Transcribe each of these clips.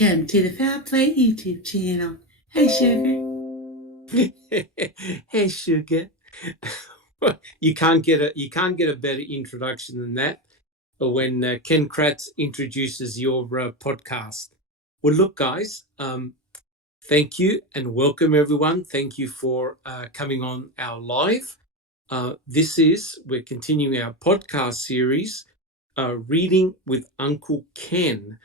Welcome to the Foul Play YouTube channel. Hey, Sugar. Hey, Sugar. You can't get a better introduction than that when Ken Kratz introduces your podcast. Well, look, guys, thank you and welcome everyone. Thank you for coming on our live. We're continuing our podcast series, Reading with Uncle Ken.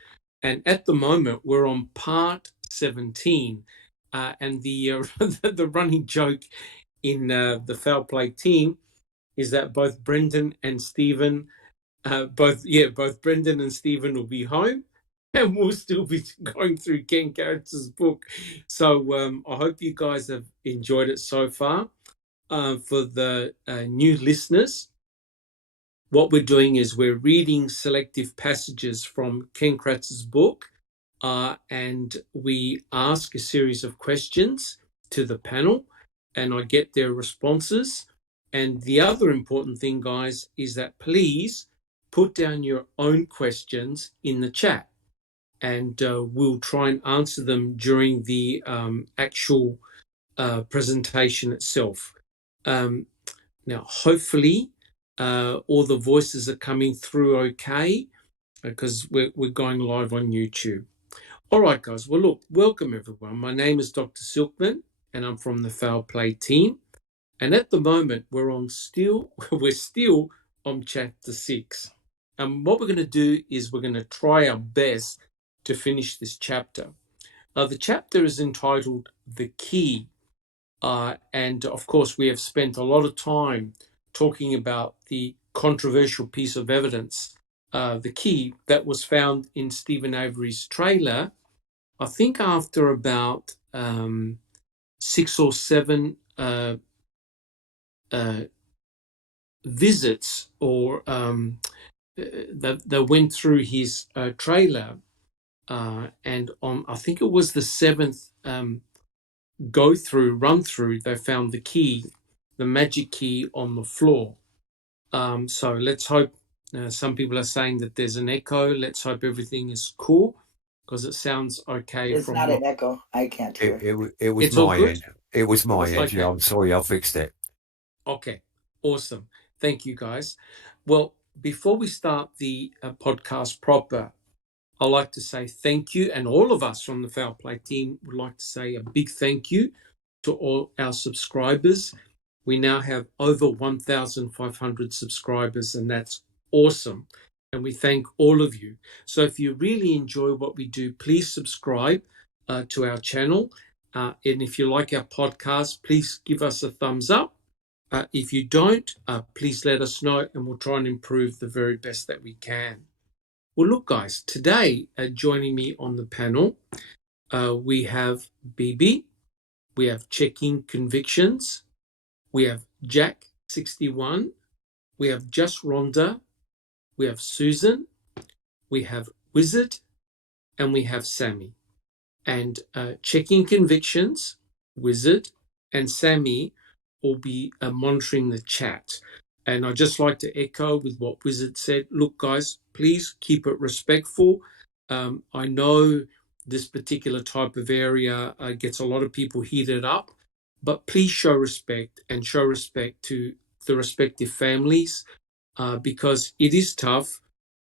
And at the moment, we're on part 17. And the the running joke in the Foul Play team is that both Brendan and Stephen, both Brendan and Stephen will be home, and we'll still be going through Ken Kratz's book. So I hope you guys have enjoyed it so far. For the new listeners, what we're doing is we're reading selective passages from Ken Kratz's book, and we ask a series of questions to the panel, and I get their responses. And the other important thing, guys, is that please put down your own questions in the chat, and we'll try and answer them during the actual presentation itself. Now, hopefully, all the voices are coming through okay, because we're going live on YouTube. All right, guys. Well, look, welcome everyone. My name is Dr. Silkman, and I'm from the Foul Play team. And at the moment, we're still on chapter 6. And what we're going to do is we're going to try our best to finish this chapter. The chapter is entitled "The Key," and of course, we have spent a lot of time talking about the controversial piece of evidence, the key that was found in Stephen Avery's trailer. I think after about 6 or 7 visits, or that went through his trailer, and on, I think it was the 7th run through, they found the key, the magic key, on the floor. So let's hope. Some people are saying that there's an echo. Let's hope everything is cool, because it sounds okay. It's not an echo. I can't hear. It was It's all my good? end. It was my end. Okay. Yeah, I'm sorry, I fixed it. Okay, awesome. Thank you, guys. Well, before we start the podcast proper, I'd like to say thank you, and all of us from the Foul Play team would like to say a big thank you to all our subscribers. We now have over 1,500 subscribers, and that's awesome. And we thank all of you. So if you really enjoy what we do, please subscribe to our channel. And if you like our podcast, please give us a thumbs up. If you don't, please let us know, and we'll try and improve the very best that we can. Well, look, guys, today joining me on the panel, we have BB, we have Checking Convictions, we have Jack61, we have Just Rhonda, we have Susan, we have Wizard, and we have Sammy. And Checking Convictions, Wizard, and Sammy will be monitoring the chat. And I'd just like to echo with what Wizard said. Look, guys, please keep it respectful. I know this particular type of area gets a lot of people heated up, but please show respect, and show respect to the respective families, because it is tough,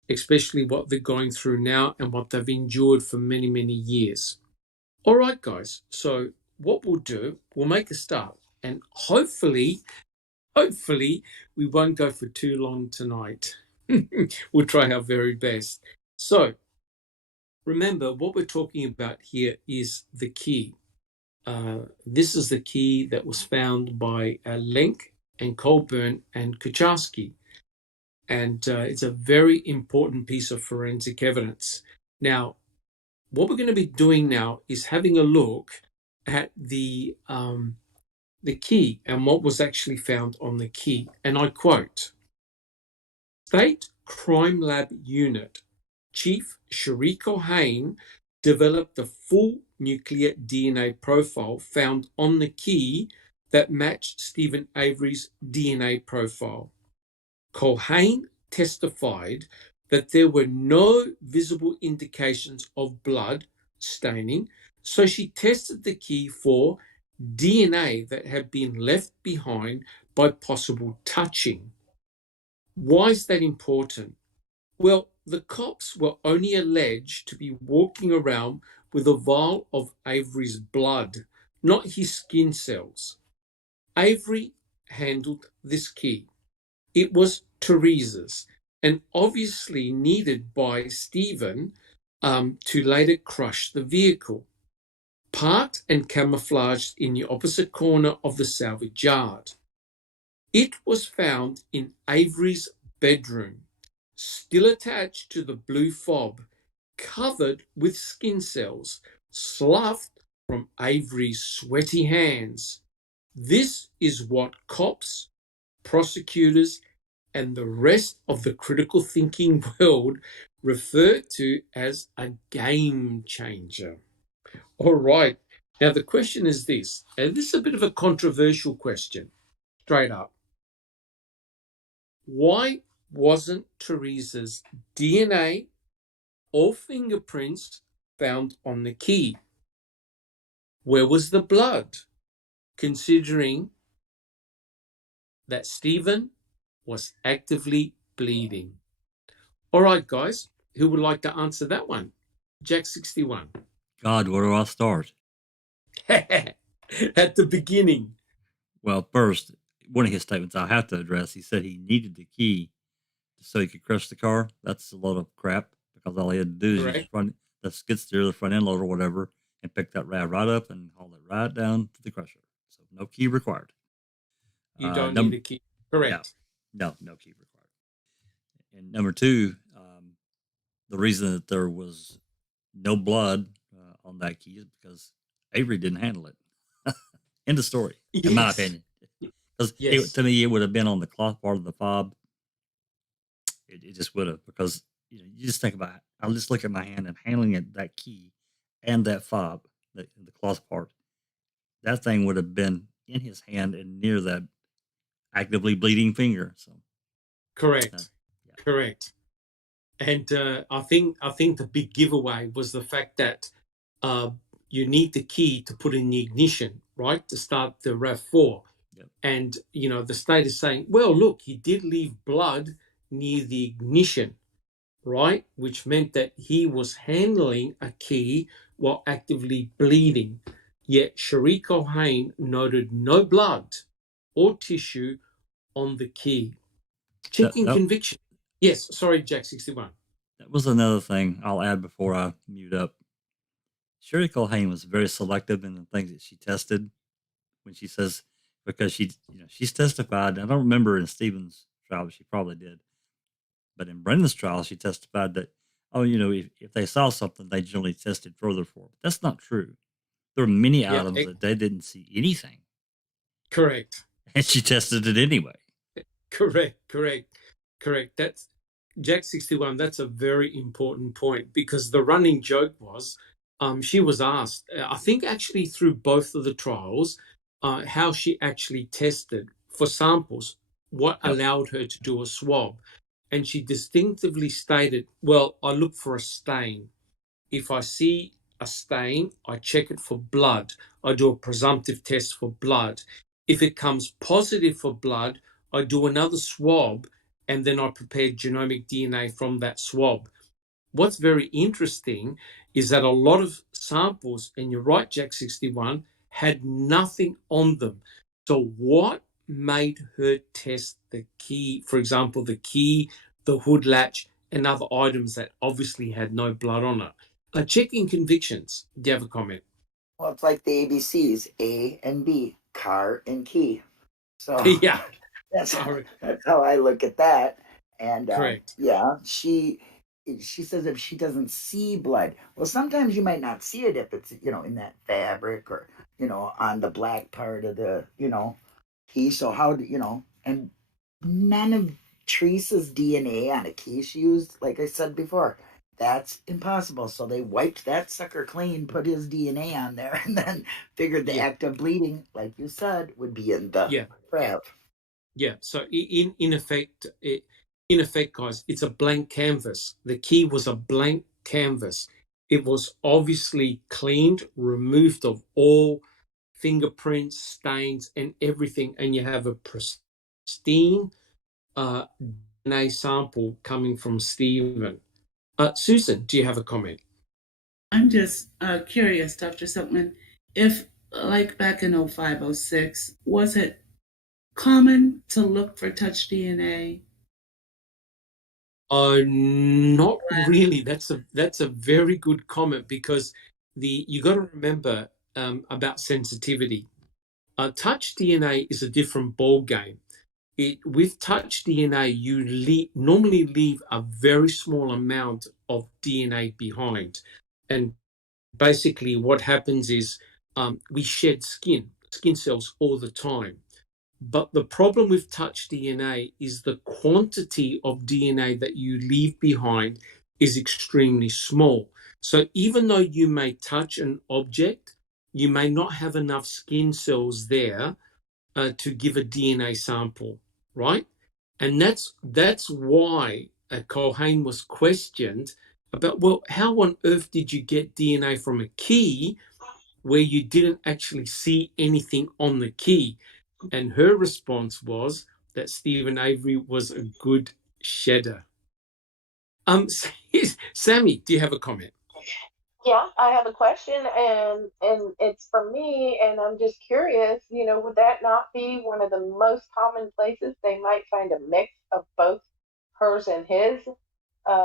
especially what they're going through now and what they've endured for many, many years. All right, guys. So what we'll do, we'll make a start, and hopefully we won't go for too long tonight. We'll try our very best. So remember, what we're talking about here is the key. This is the key that was found by Lenk and Colburn and Kucharski. And it's a very important piece of forensic evidence. Now, what we're going to be doing now is having a look at the key and what was actually found on the key. And I quote, State Crime Lab Unit Chief Shariko Hain developed the full nuclear DNA profile found on the key that matched Stephen Avery's DNA profile. Colhane testified that there were no visible indications of blood staining, so she tested the key for DNA that had been left behind by possible touching. Why is that important? Well, the cops were only alleged to be walking around with a vial of Avery's blood, not his skin cells. Avery handled this key. It was Teresa's and obviously needed by Stephen to later crush the vehicle. Parked and camouflaged in the opposite corner of the salvage yard. It was found in Avery's bedroom, still attached to the blue fob, covered with skin cells, sloughed from Avery's sweaty hands. This is what cops, prosecutors, and the rest of the critical thinking world refer to as a game changer. All right. Now, the question is this, and this is a bit of a controversial question, straight up. Why wasn't Teresa's DNA or fingerprints found on the key? Where was the blood, considering that Stephen was actively bleeding? All right, guys, who would like to answer that one? Jack 61. God, where do I start? At the beginning. Well, first, one of his statements I have to address, he said he needed the key so he could crush the car. That's a lot of crap, because all he had to do is just run the skid steer, the front end loader, or whatever, and pick that rad right up and haul it right down to the crusher. So no key required. You don't need a key. Correct. No key required. And number two, the reason that there was no blood on that key is because Avery didn't handle it. End of story, in my opinion. Because to me, it would have been on the cloth part of the fob. It just would have, because you just think about it. I'll just look at my hand and handling it, that key and that fob, the cloth part. That thing would have been in his hand and near that actively bleeding finger. So, correct. And I think the big giveaway was the fact that you need the key to put in the ignition, right, to start the RAV4. Yep. And the state is saying, well, look, he did leave blood near the ignition, right, which meant that he was handling a key while actively bleeding. Yet Sheree Culhane noted no blood or tissue on the key. Checking conviction. Yes, sorry, Jack 61. That was another thing I'll add before I mute up. Sheree Culhane was very selective in the things that she tested when she says, because she's testified. I don't remember in Stephen's trial, but she probably did. But in Brendan's trial, she testified that, if they saw something, they generally tested further for it. That's not true. There were many items that they didn't see anything. Correct. And she tested it anyway. Correct. That's Jack 61. That's a very important point, because the running joke was, she was asked, I think actually through both of the trials, how she actually tested for samples, what allowed her to do a swab. And she distinctively stated, well, I look for a stain. If I see a stain, I check it for blood. I do a presumptive test for blood. If it comes positive for blood, I do another swab, and then I prepare genomic DNA from that swab. What's very interesting is that a lot of samples, and you're right, Jack 61, had nothing on them. So what made her test the key, for example, the key, the hood latch, and other items that obviously had no blood on it? Checking convictions. Do you have a comment? Well, it's like the ABCs, A and B, car and key. So yeah, that's how I look at that. And correct. She says if she doesn't see blood, well, sometimes you might not see it if it's in that fabric or on the black part of the key. So how do and none of Teresa's DNA on a key she used, like I said before, that's impossible. So they wiped that sucker clean, put his DNA on there, and then figured the active bleeding, like you said, would be in the RAV. Yeah. So in effect, guys, it's a blank canvas. The key was a blank canvas. It was obviously cleaned, removed of all fingerprints, stains, and everything, and you have a pristine DNA sample coming from Stephen. Susan, do you have a comment? I'm just curious, Dr. Silkman, if like back in 05, 06, was it common to look for touch DNA? Not really. That's a very good comment, because you got to remember about sensitivity. Touch DNA is a different ball game. With touch DNA, you normally leave a very small amount of DNA behind, and basically what happens is we shed skin cells all the time. But the problem with touch DNA is the quantity of DNA that you leave behind is extremely small. So even though you may touch an object, you may not have enough skin cells there to give a DNA sample, right? And that's why Culhane was questioned about, well, how on earth did you get DNA from a key where you didn't actually see anything on the key? And her response was that Stephen Avery was a good shedder. Sammy, do you have a comment? Yeah, I have a question, and it's from me, and I'm just curious, would that not be one of the most common places they might find a mix of both hers and his,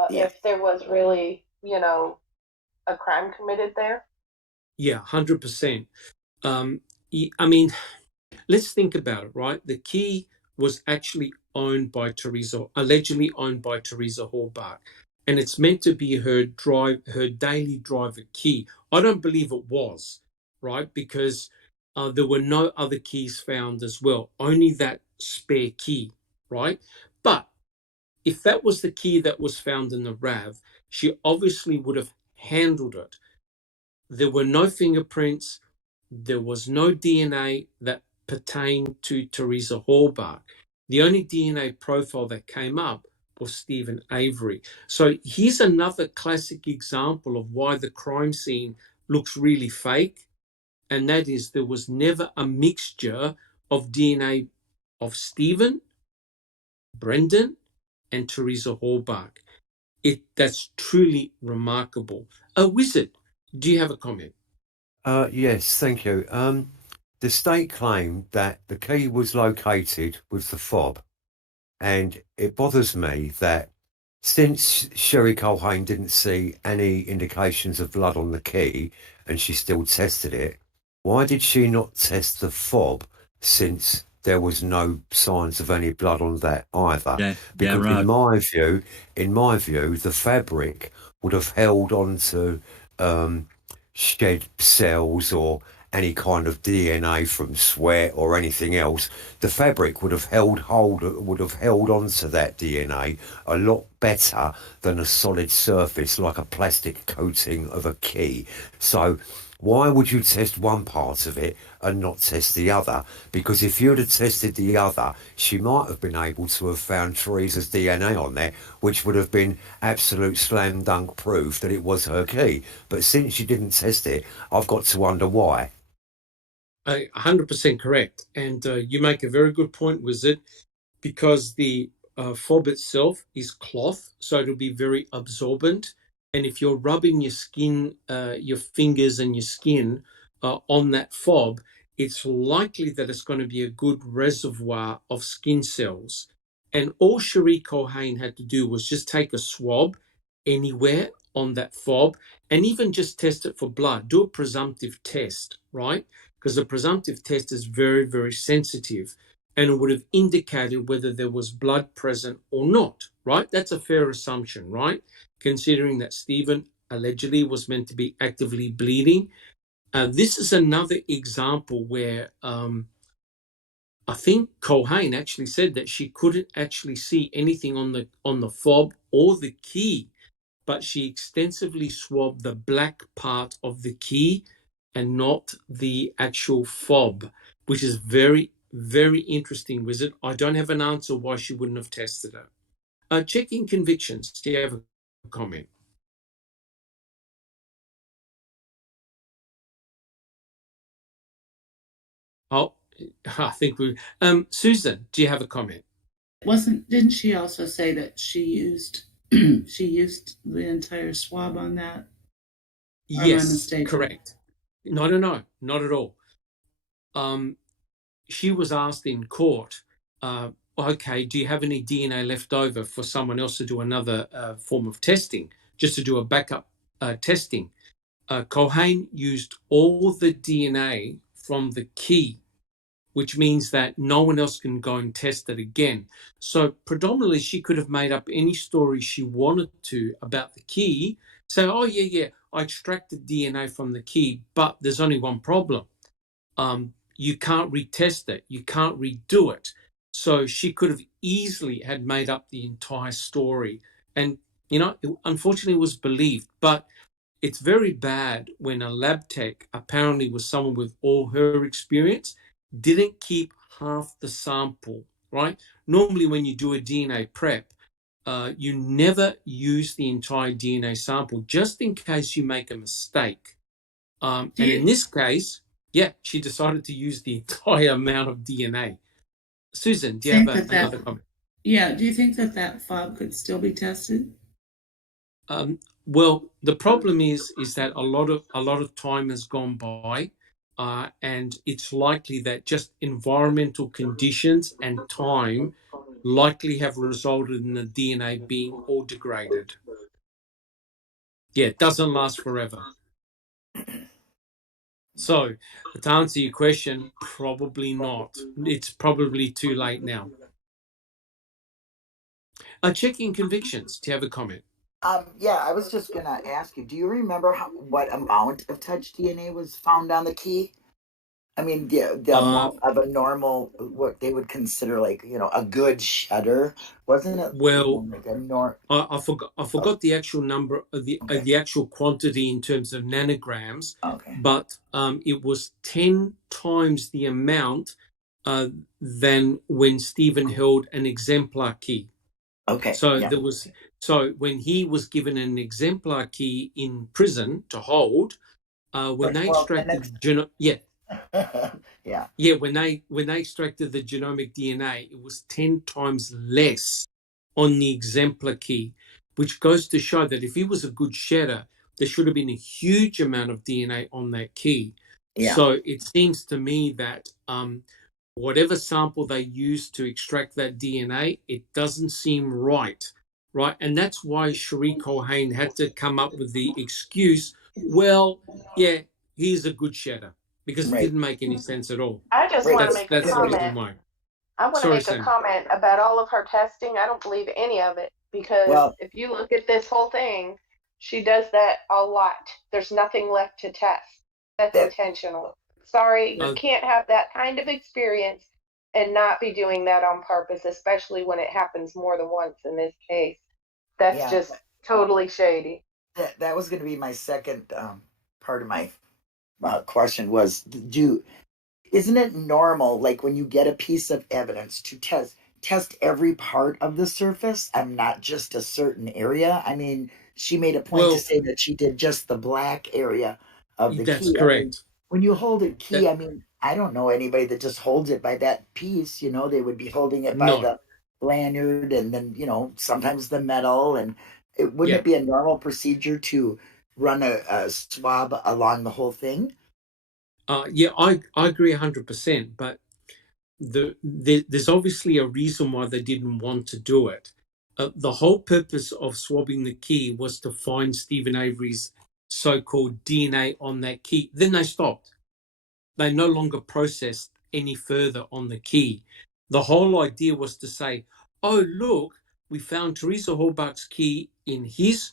if there was really, a crime committed there? Yeah, 100%. I mean, let's think about it, right? The key was actually allegedly owned by Teresa Hallbach, and it's meant to be her daily driver key. I don't believe it was, right? Because there were no other keys found as well, only that spare key, right? But if that was the key that was found in the RAV, she obviously would have handled it. There were no fingerprints. There was no DNA that pertained to Teresa Hallbach. The only DNA profile that came up was Stephen Avery. So here's another classic example of why the crime scene looks really fake, and that is there was never a mixture of DNA of Stephen, Brendan, and Teresa Hallbach. That's truly remarkable. Wizard, do you have a comment? Yes, thank you. The state claimed that the key was located with the fob, and it bothers me that since Sherry Culhane didn't see any indications of blood on the key and she still tested it, why did she not test the fob since there was no signs of any blood on that either? Yeah, Because right. in my view, the fabric would have held on to shed cells or any kind of DNA from sweat or anything else. The fabric would have held onto that DNA a lot better than a solid surface like a plastic coating of a key. So why would you test one part of it and not test the other? Because if you'd have tested the other, she might have been able to have found Teresa's DNA on there, which would have been absolute slam dunk proof that it was her key. But since she didn't test it, I've got to wonder why. 100% correct. And you make a very good point, Wizard, because the fob itself is cloth, so it'll be very absorbent. And if you're rubbing your skin, your fingers and your skin on that fob, it's likely that it's going to be a good reservoir of skin cells. And all Cherie Culhane had to do was just take a swab anywhere on that fob and even just test it for blood. Do a presumptive test, right? Because the presumptive test is very, very sensitive, and it would have indicated whether there was blood present or not, right? That's a fair assumption, right? Considering that Stephen allegedly was meant to be actively bleeding. This is another example where I think Culhane actually said that she couldn't actually see anything on the fob or the key, but she extensively swabbed the black part of the key and not the actual fob, which is very, very interesting, Wizard. I don't have an answer why she wouldn't have tested it. Checking convictions. Do you have a comment? Oh, I think we. Susan, do you have a comment? Didn't she also say that she used she used the entire swab on that? Or am I Yes, mistaken? correct. No, not at all. She was asked in court, okay, do you have any DNA left over for someone else to do another form of testing, just to do a backup testing? Culhane used all the DNA from the key, which means that no one else can go and test it again. So predominantly, she could have made up any story she wanted to about the key. Say, oh, yeah, I extracted DNA from the key, but there's only one problem. You can't retest it. You can't redo it. So she could have easily had made up the entire story. And, unfortunately, it was believed. But it's very bad when a lab tech, apparently was someone with all her experience, didn't keep half the sample, right? Normally, when you do a DNA prep, you never use the entire DNA sample just in case you make a mistake. And in this case, yeah, she decided to use the entire amount of DNA. Susan, do you have another comment? Yeah, do you think that fob could still be tested? Well, the problem is that a lot of time has gone by, and it's likely that just environmental conditions and time likely have resulted in the DNA being all degraded. Yeah, it doesn't last forever. So, to answer your question, probably not. It's probably too late now. Checking convictions. Do you have a comment? Yeah, I was just gonna ask you. Do you remember what amount of touch DNA was found on the key? I mean, the amount of a normal, what they would consider like a good shutter, wasn't it? Well, Like a I forgot the actual number of the actual quantity in terms of nanograms, Okay. but it was 10 times the amount than when Stephen held an exemplar key. Okay. So Yeah. when he was given an exemplar key in prison to hold, when they extracted when they extracted the genomic DNA, it was 10 times less on the exemplar key, which goes to show that if he was a good shedder, there should have been a huge amount of DNA on that key. Yeah. So it seems to me that whatever sample they used to extract that DNA, it doesn't seem right. And that's why Cherie Culhane had to come up with the excuse, well, yeah, he's a good shedder, because it didn't make any sense at all. I just want to make a That's the reason comment. why. I want to make a comment about all of her testing. I don't believe any of it, because if you look at this whole thing, she does that a lot. There's nothing left to test. That's intentional. Sorry, you can't have that kind of experience and not be doing that on purpose, especially when it happens more than once in this case. That's just totally shady. That was going to be my second part of my question was, isn't it normal, like when you get a piece of evidence, to test every part of the surface and not just a certain area? I mean, she made a point to say that she did just the black area of the key. That's correct. I mean, when you hold a key, I mean, I don't know anybody that just holds it by that piece. They would be holding it by the lanyard, and then sometimes the metal. And wouldn't it be a normal procedure to run a swab along the whole thing? I agree 100%, but there's obviously a reason why they didn't want to do it. The whole purpose of swabbing the key was to find Stephen Avery's so-called DNA on that key. Then they stopped. They no longer processed any further on the key. The whole idea was to say, oh, look, we found Teresa Horbach's key in his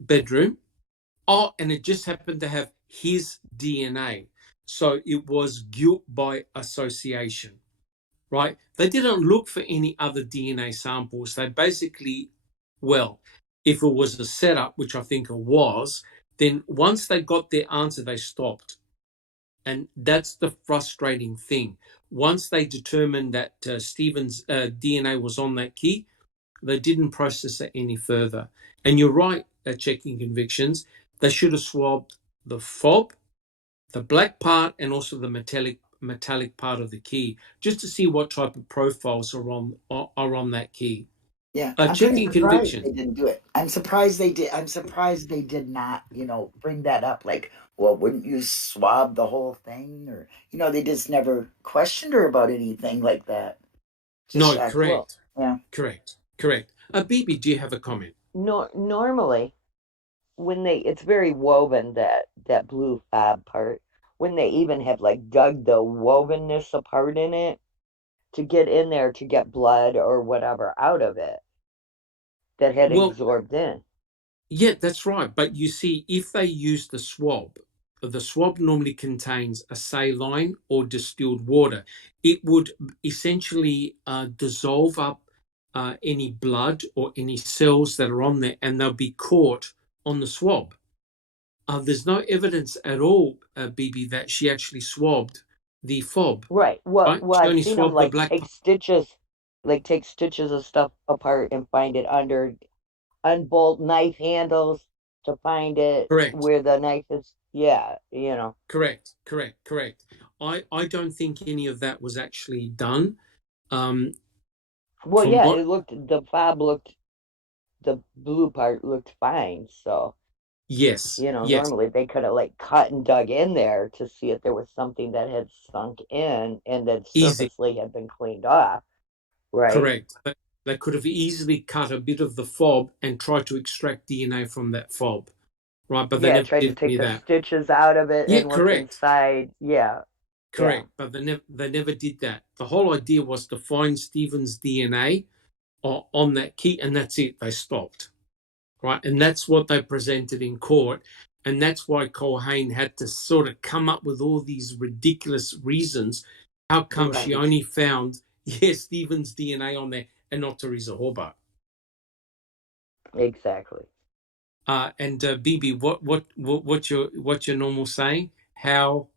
bedroom. Oh, and it just happened to have his DNA. So it was guilt by association, right? They didn't look for any other DNA samples. They basically, if it was a setup, which I think it was, then once they got their answer, they stopped. And that's the frustrating thing. Once they determined that Stephen's DNA was on that key, they didn't process it any further. And you're right, checking convictions. They should have swabbed the fob, the black part, and also the metallic metallic part of the key, just to see what type of profiles are on that key. Yeah, I'm pretty Checking surprised conviction. they didn't do it. I'm surprised they did. I'm surprised they did not, bring that up. Like, well, wouldn't you swab the whole thing? Or, they just never questioned her about anything like that. Just No, shocked. Well, correct. Yeah. Correct. Bibi, do you have a comment? Normally, it's very woven, that blue fab part. When they even have like dug the wovenness apart in it to get in there to get blood or whatever out of it that had Well, absorbed in. yeah, that's right. But you see, if they use the swab normally contains a saline or distilled water. It would essentially dissolve up any blood or any cells that are on there, and they'll be caught on the swab. There's no evidence at all, Bibi, that she actually swabbed the fob. Right. Right? She I've only seen them swabbed the like black part. take stitches of stuff apart and find it under, unbolt knife handles to find it Correct. where the knife is. Yeah, Correct. I don't think any of that was actually done. Um, Well, from yeah, what the blue part looked fine. So, Yes. normally they could have like cut and dug in there to see if there was something that had sunk in and that Easy. surfacely had been cleaned off. Right. Correct. They could have easily cut a bit of the fob and tried to extract DNA from that fob. Right, but they Yeah, never tried to did any take of the that. stitches out of it Yeah, and look correct. inside. Yeah. Correct. But they never did that. The whole idea was to find Stephen's DNA on that key, and that's it. They stopped. Right. And that's what they presented in court. And that's why Culhane had to sort of come up with all these ridiculous reasons. How come she Right. only found Stephen's DNA on there and not Teresa Hobart? Exactly. And Bibi, what's your normal saying? How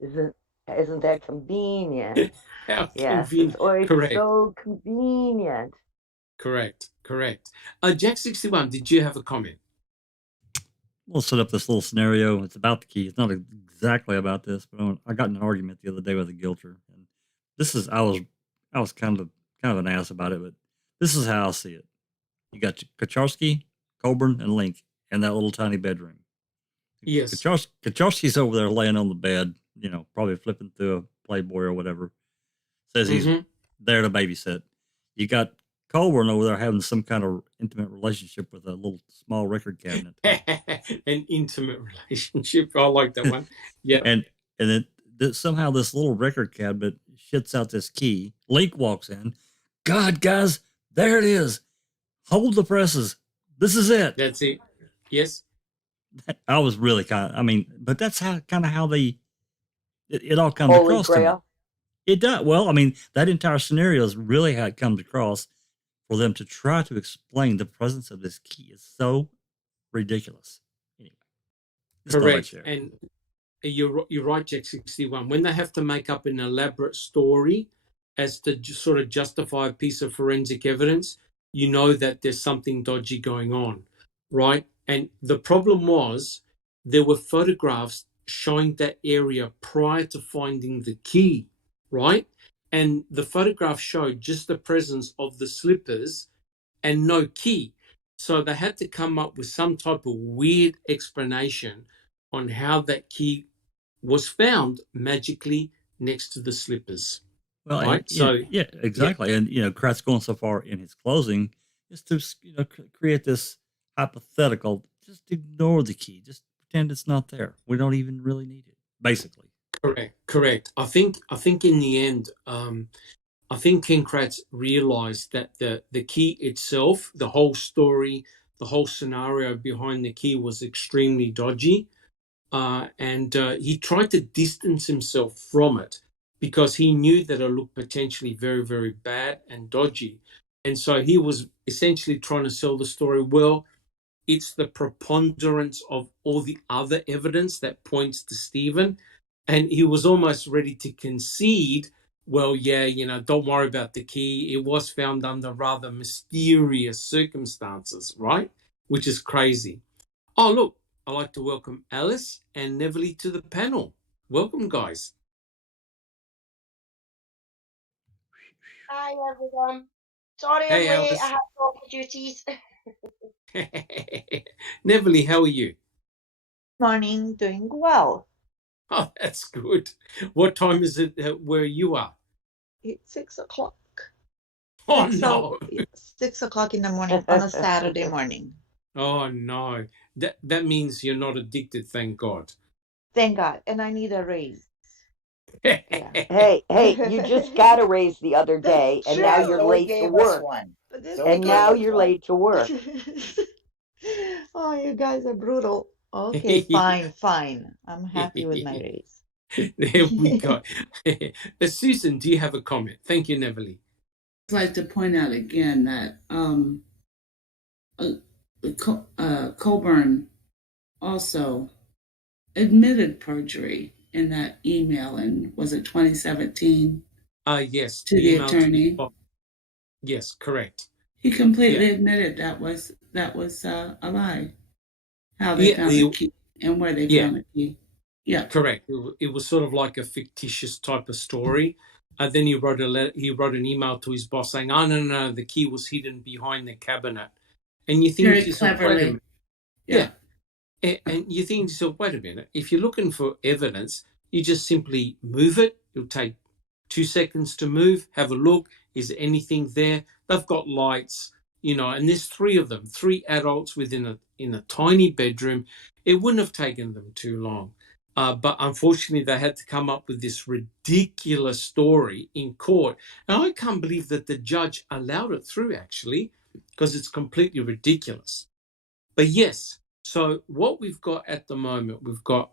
Isn't that convenient? how Yes, it's convenient? always Correct. so convenient. Correct. Jack 61, did you have a comment? We'll set up this little scenario. It's about the key. It's not exactly about this, but I got in an argument the other day with a guilter, and this is I was kind of an ass about it, but this is how I see it. You got Kacharski, Coburn, and Link in that little tiny bedroom. Yes. Kacharski's over there laying on the bed, probably flipping through a Playboy or whatever. Says he's there to babysit. You got Colburn over there having some kind of intimate relationship with a little small record cabinet. An intimate relationship. I like that one. Yeah. and then somehow this little record cabinet shits out this key. Link walks in. God, guys, there it is. Hold the presses. This is it. That's it. Yes. I was really but that's how it all comes Holy across Grail. to me. It does. Well, that entire scenario is really how it comes across for them to try to explain the presence of this key is so ridiculous. Anyway, correct. And you're right, Jack 61. When they have to make up an elaborate story as to sort of justify a piece of forensic evidence, you know that there's something dodgy going on, right? And the problem was there were photographs showing that area prior to finding the key, right? And the photograph showed just the presence of the slippers and no key. So they had to come up with some type of weird explanation on how that key was found magically next to the slippers. Well, right? Yeah, exactly. Yeah. And, Kratz going so far in his closing is to, create this hypothetical, just ignore the key. Just pretend it's not there. We don't even really need it, basically. Correct. I think in the end, I think Ken Kratz realized that the key itself, the whole story, the whole scenario behind the key was extremely dodgy. And he tried to distance himself from it because he knew that it looked potentially very, very bad and dodgy. And so he was essentially trying to sell the story, well, it's the preponderance of all the other evidence that points to Stephen. And he was almost ready to concede, well, yeah, don't worry about the key. It was found under rather mysterious circumstances, right? Which is crazy. Oh, look, I'd like to welcome Alice and Neverly to the panel. Welcome, guys. Hi everyone. Sorry I'm Hey, late. I Alice. have proper duties. Neville, how are you? Morning, doing well. Oh, that's good. What time is it where you are? It's 6 o'clock. Oh, 6 o'clock in the morning on a Saturday morning. Oh, no. That means you're not addicted, thank God. Thank God. And I need a raise. Yeah. Hey, you just got a raise the other day, and now True. you're So late to work. But this And now you're late to work. Oh, you guys are brutal. Okay, fine. I'm happy with my raise. There we go. Susan, do you have a comment? Thank you, Neville. I'd like to point out again that Coburn also admitted perjury in that email in, was it 2017, Yes. to the attorney. Yes, correct. He completely admitted that was a lie. How they found the key and where they found the key. Yeah, correct. It was sort of like a fictitious type of story. Then he wrote an email to his boss saying, "Oh no, the key was hidden behind the cabinet." And you think very to yourself, wait a cleverly. minute. Yeah. And you think to yourself, wait a minute. If you're looking for evidence, you just simply move it. It'll take 2 seconds to move. Have a look. Is there anything there? They've got lights, and there's three of them, three adults in a tiny bedroom. It wouldn't have taken them too long. But unfortunately, they had to come up with this ridiculous story in court. And I can't believe that the judge allowed it through, actually, because it's completely ridiculous. But yes, so what we've got at the moment, we've got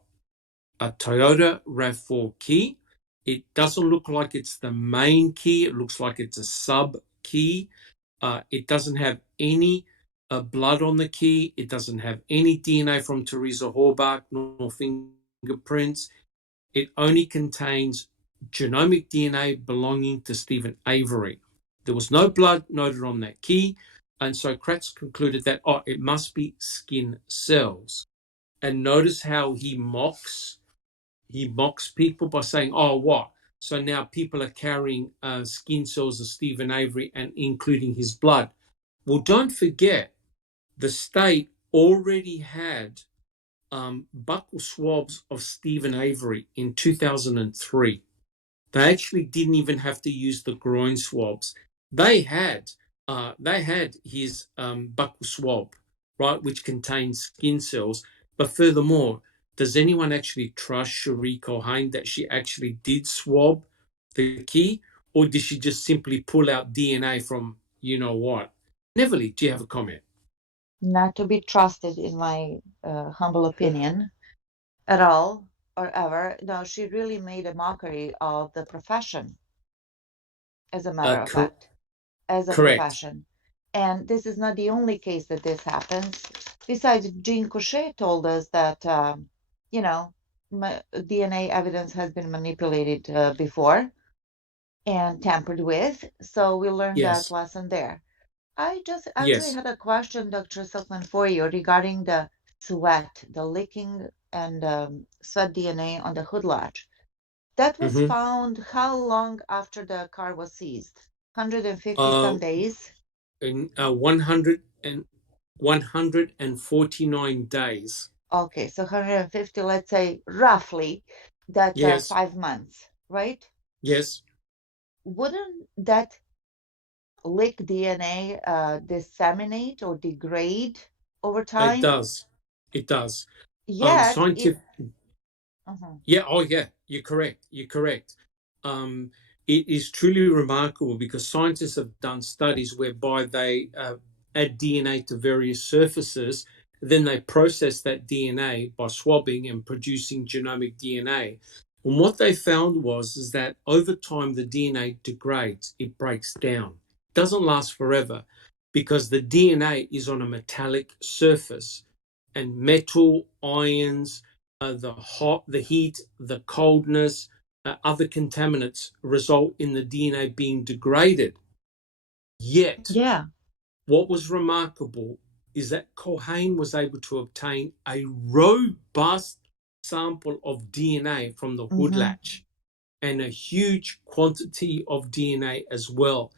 a Toyota RAV4 key. It doesn't look like it's the main key. It looks like it's a sub key. It doesn't have any blood on the key. It doesn't have any DNA from Teresa Horbach nor fingerprints. It only contains genomic DNA belonging to Stephen Avery. There was no blood noted on that key. And so Kratz concluded that, it must be skin cells. And notice how he mocks people by saying, what? So now people are carrying skin cells of Stephen Avery and including his blood. Well, don't forget, the state already had buccal swabs of Stephen Avery in 2003. They actually didn't even have to use the groin swabs. They had his buccal swab, right, which contains skin cells. But furthermore, does anyone actually trust Cherie Cohen that she actually did swab the key, or did she just simply pull out DNA from you know what? Neville, do you have a comment? Not to be trusted, in my humble opinion, at all or ever. No, she really made a mockery of the profession, as a matter of fact, as a Correct. profession. And this is not the only case that this happens. Besides, Jean Couchet told us that, DNA evidence has been manipulated before and tampered with. So we learned that lesson there. I just actually had a question, Dr. Silkman, for you regarding the sweat, the licking and sweat DNA on the hood latch. That was found how long after the car was seized? 150 some days? In 149 days. Okay, so 150, let's say roughly, that's 5 months, right? Yes. Wouldn't that lick DNA disseminate or degrade over time? It does. Yet, you're correct. It is truly remarkable because scientists have done studies whereby they add DNA to various surfaces, then they process that DNA by swabbing and producing genomic DNA. And what they found is that over time the DNA degrades, it breaks down. It doesn't last forever because the DNA is on a metallic surface, and metal, ions, the heat, the coldness, other contaminants result in the DNA being degraded. Yet, what was remarkable is that Cohen was able to obtain a robust sample of DNA from the hood latch. and a huge quantity of DNA as well.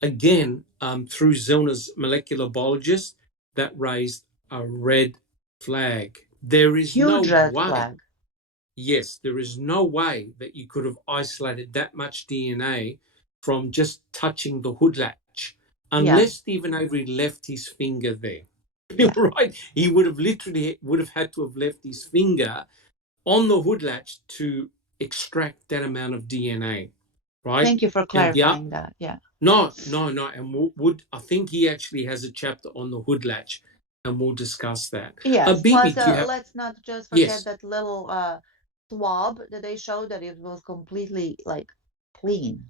Again, through Zellner's molecular biologist, that raised a red flag. There is Huge no red way. flag. Yes, there is no way that you could have isolated that much DNA from just touching the hood latch, unless Stephen Avery left his finger there. Yeah. Right? He would have had to have left his finger on the hood latch to extract that amount of DNA. Right? Thank you for clarifying that. Yeah. No. And I think he actually has a chapter on the hood latch, and we'll discuss that. Yes. Bibi, Plus, let's not just forget Yes. that little swab that they showed that it was completely like clean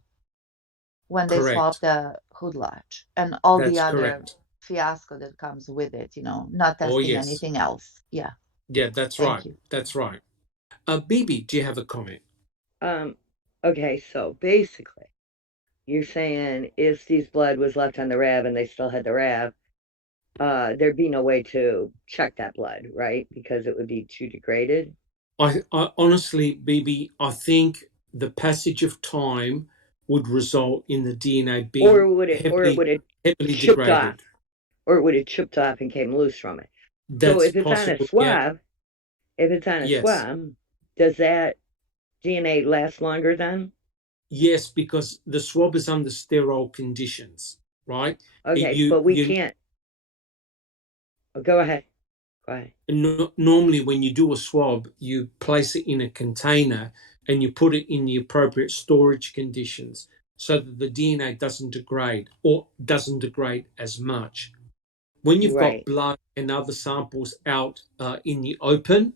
when they Correct. swapped the hood latch and all That's the other correct. fiasco that comes with it, not testing yes. anything else. Yeah. Yeah, that's Thank right. you. That's right. Bibi, do you have a comment? Okay, so basically, you're saying if Steve's blood was left on the RAV and they still had the RAV, there'd be no way to check that blood, right? Because it would be too degraded. I honestly, Bibi, I think the passage of time would result in the DNA being Or would it heavily chipped degraded. off, or it would have chipped off and came loose from it. That's so if it's possible. on a swab, does that DNA last longer then? Yes, because the swab is under sterile conditions, right? Okay, but we can't. Oh, go ahead. Normally, when you do a swab, you place it in a container and you put it in the appropriate storage conditions so that the DNA doesn't degrade or doesn't degrade as much. When you've got blood and other samples out in the open,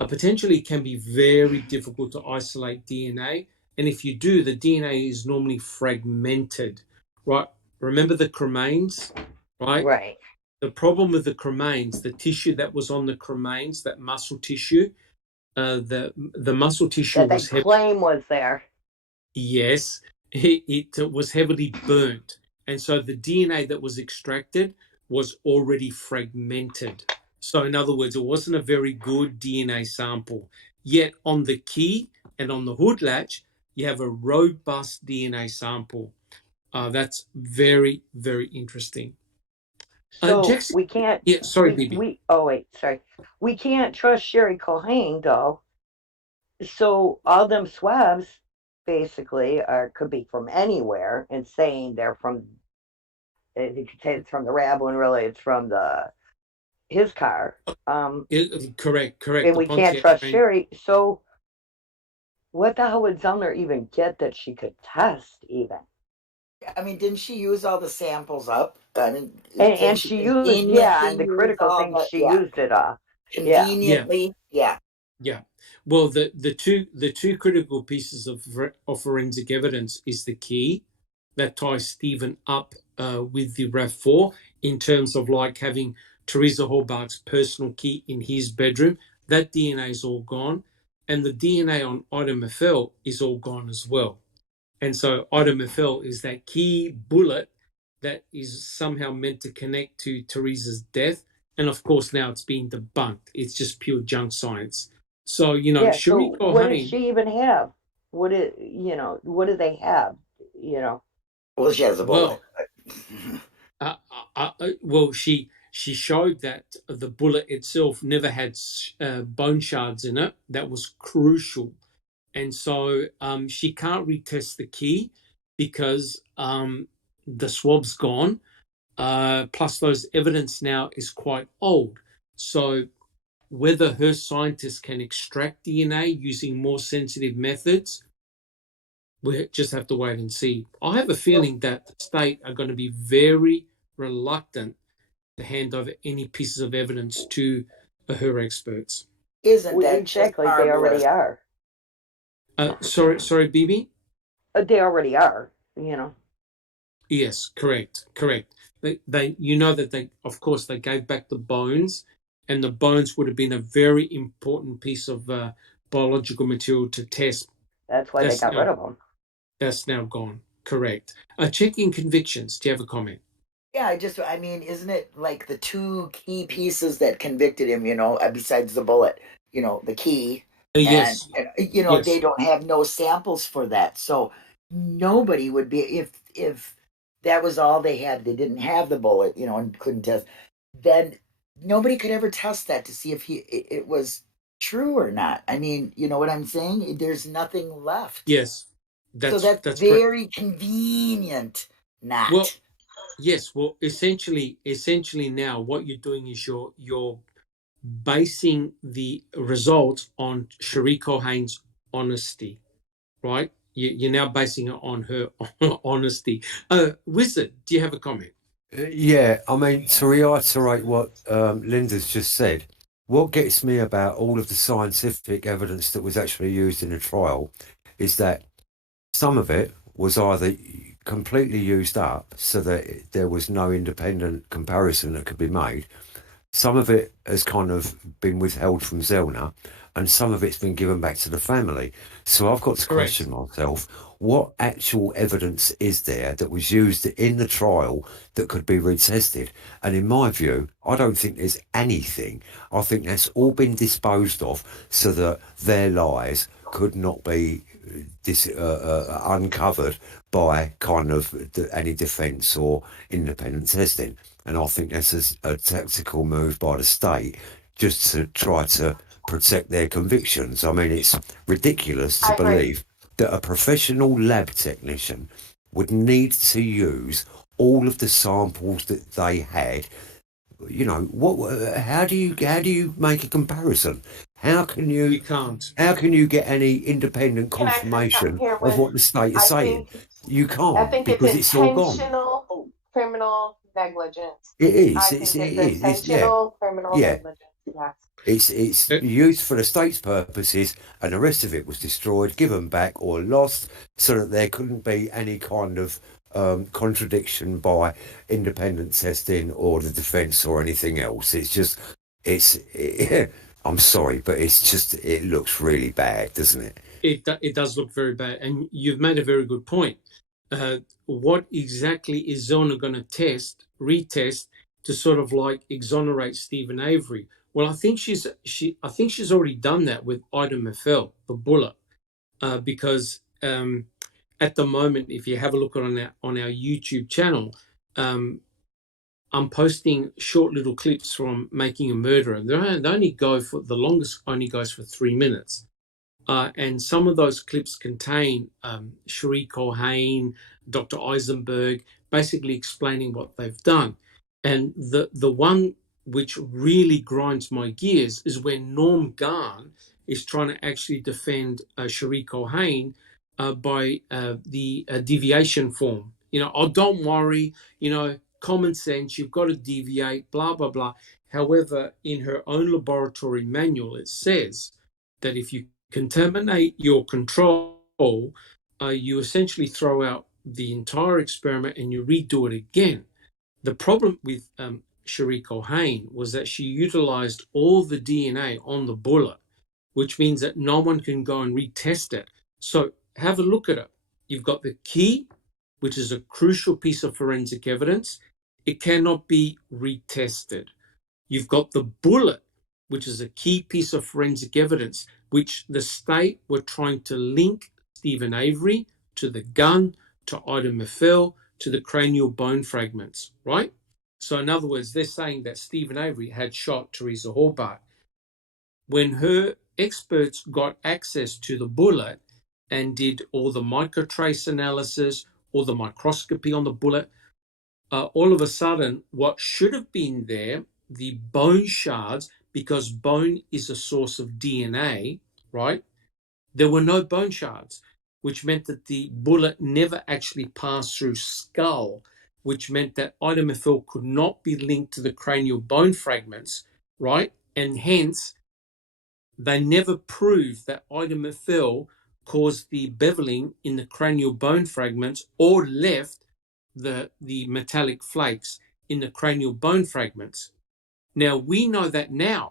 potentially it can be very difficult to isolate DNA. And if you do, the DNA is normally fragmented, right? Remember the cremains, right? Right. The problem with the cremains, the tissue that was on the cremains, that muscle tissue, the muscle tissue that they claim was there. Yes, it was heavily burnt, and so the DNA that was extracted was already fragmented. So, in other words, it wasn't a very good DNA sample. Yet, on the key and on the hood latch, you have a robust DNA sample. That's very, very interesting. So Jackson, we can't. Yeah, sorry, Bibi. We can't trust Sherry Cohane though. So all them swabs basically could be from anywhere, and saying they're from. You could say it's from the RAB when really it's from his car. Correct. And we can't trust Sherry. So what the hell would Zellner even get that she could test even? I mean, didn't she use all the samples up? And she used, and the critical thing, she used it conveniently. Yeah. Well, the two critical pieces of forensic evidence is the key that ties Stephen up with the RAV4 in terms of like having Teresa Horbach's personal key in his bedroom. That DNA is all gone, and the DNA on Ida Maffel is all gone as well. And so Ida Maffel is that key bullet that is somehow meant to connect to Teresa's death. And of course, now it's being debunked. It's just pure junk science. So, Sherry Cohane, what does she even have? What do they have? Well, she has a bullet. Well, she showed that the bullet itself never had bone shards in it. That was crucial. And so she can't retest the key because the swab's gone. Plus, those evidence now is quite old. So whether her scientists can extract DNA using more sensitive methods, we just have to wait and see. I have a feeling that the state are going to be very reluctant to hand over any pieces of evidence to her experts. Isn't that exactly? They already are. Sorry, Bibi? They already are, Yes, correct. They that they, of course, they gave back the bones, and the bones would have been a very important piece of biological material to test. That's why they got rid of them. That's now gone. Correct. Checking convictions. Do you have a comment? Yeah, I mean, isn't it like the two key pieces that convicted him, besides the bullet, the key, Yes. And they Yes. don't have no samples for that, so nobody would be, if that was all they had, they didn't have the bullet, and couldn't test, then nobody could ever test that to see if it was true or not. I mean, you know what I'm saying? There's nothing left. Yes. So That's that's correct. very convenient. Not. Well, yes. Well, essentially now what you're doing is you're basing the results on Cherie Cohane's honesty, right? You're now basing it on her honesty. Wizard, do you have a comment? Yeah, I mean, to reiterate what Linda's just said, what gets me about all of the scientific evidence that was actually used in the trial is that some of it was either completely used up so that there was no independent comparison that could be made. Some of it has kind of been withheld from Zellner, and some of it's been given back to the family. So I've got to Correct. question myself, what actual evidence is there that was used in the trial that could be retested? And in my view, I don't think there's anything. I think that's all been disposed of so that their lies could not be uncovered by kind of any defence or independent testing. And I think that's a tactical move by the state just to try to protect their convictions. I mean, it's ridiculous to believe that a professional lab technician would need to use all of the samples that they had. How do you make a comparison? How can you? You can't. How can you get any independent Can I say something confirmation here, of what the state is saying? You I can't think because it's it's all gone. intentional criminal negligence. It is. I think it's intentional criminal negligence. Yes. It's used for the state's purposes, and the rest of it was destroyed, given back, or lost, so that there couldn't be any kind of contradiction by independent testing or the defence or anything else. I'm sorry, but it looks really bad, doesn't it? It does look very bad, and you've made a very good point. What exactly is Zellner going to retest to sort of like exonerate Stephen Avery? Well, I think she's already done that with Ida Meffel, the bullet, because at the moment, if you have a look on our YouTube channel, I'm posting short little clips from Making a Murderer. They only go for the longest, only goes for 3 minutes. And some of those clips contain Cherie Cohane, Dr. Eisenberg, basically explaining what they've done. And the one which really grinds my gears is when Norm Garn is trying to actually defend Cherie Cohane by the deviation form. Oh, don't worry, common sense, you've got to deviate, blah, blah, blah. However, in her own laboratory manual, it says that if you contaminate your control, you essentially throw out the entire experiment and you redo it again. The problem with Cherie Cohane was that she utilized all the DNA on the bullet, which means that no one can go and retest it. So have a look at it. You've got the key, which is a crucial piece of forensic evidence. It cannot be retested. You've got the bullet, which is a key piece of forensic evidence, which the state were trying to link Stephen Avery to the gun, to Ida Meffel, to the cranial bone fragments, right? So in other words, they're saying that Stephen Avery had shot Teresa Halbach. When her experts got access to the bullet and did all the microtrace analysis, all the microscopy on the bullet, all of a sudden, what should have been there, the bone shards, because bone is a source of DNA, right? There were no bone shards, which meant that the bullet never actually passed through skull, which meant that Ida Meffel could not be linked to the cranial bone fragments, right? And hence, they never proved that Ida Meffel caused the beveling in the cranial bone fragments or left the metallic flakes in the cranial bone fragments. Now, we know that now,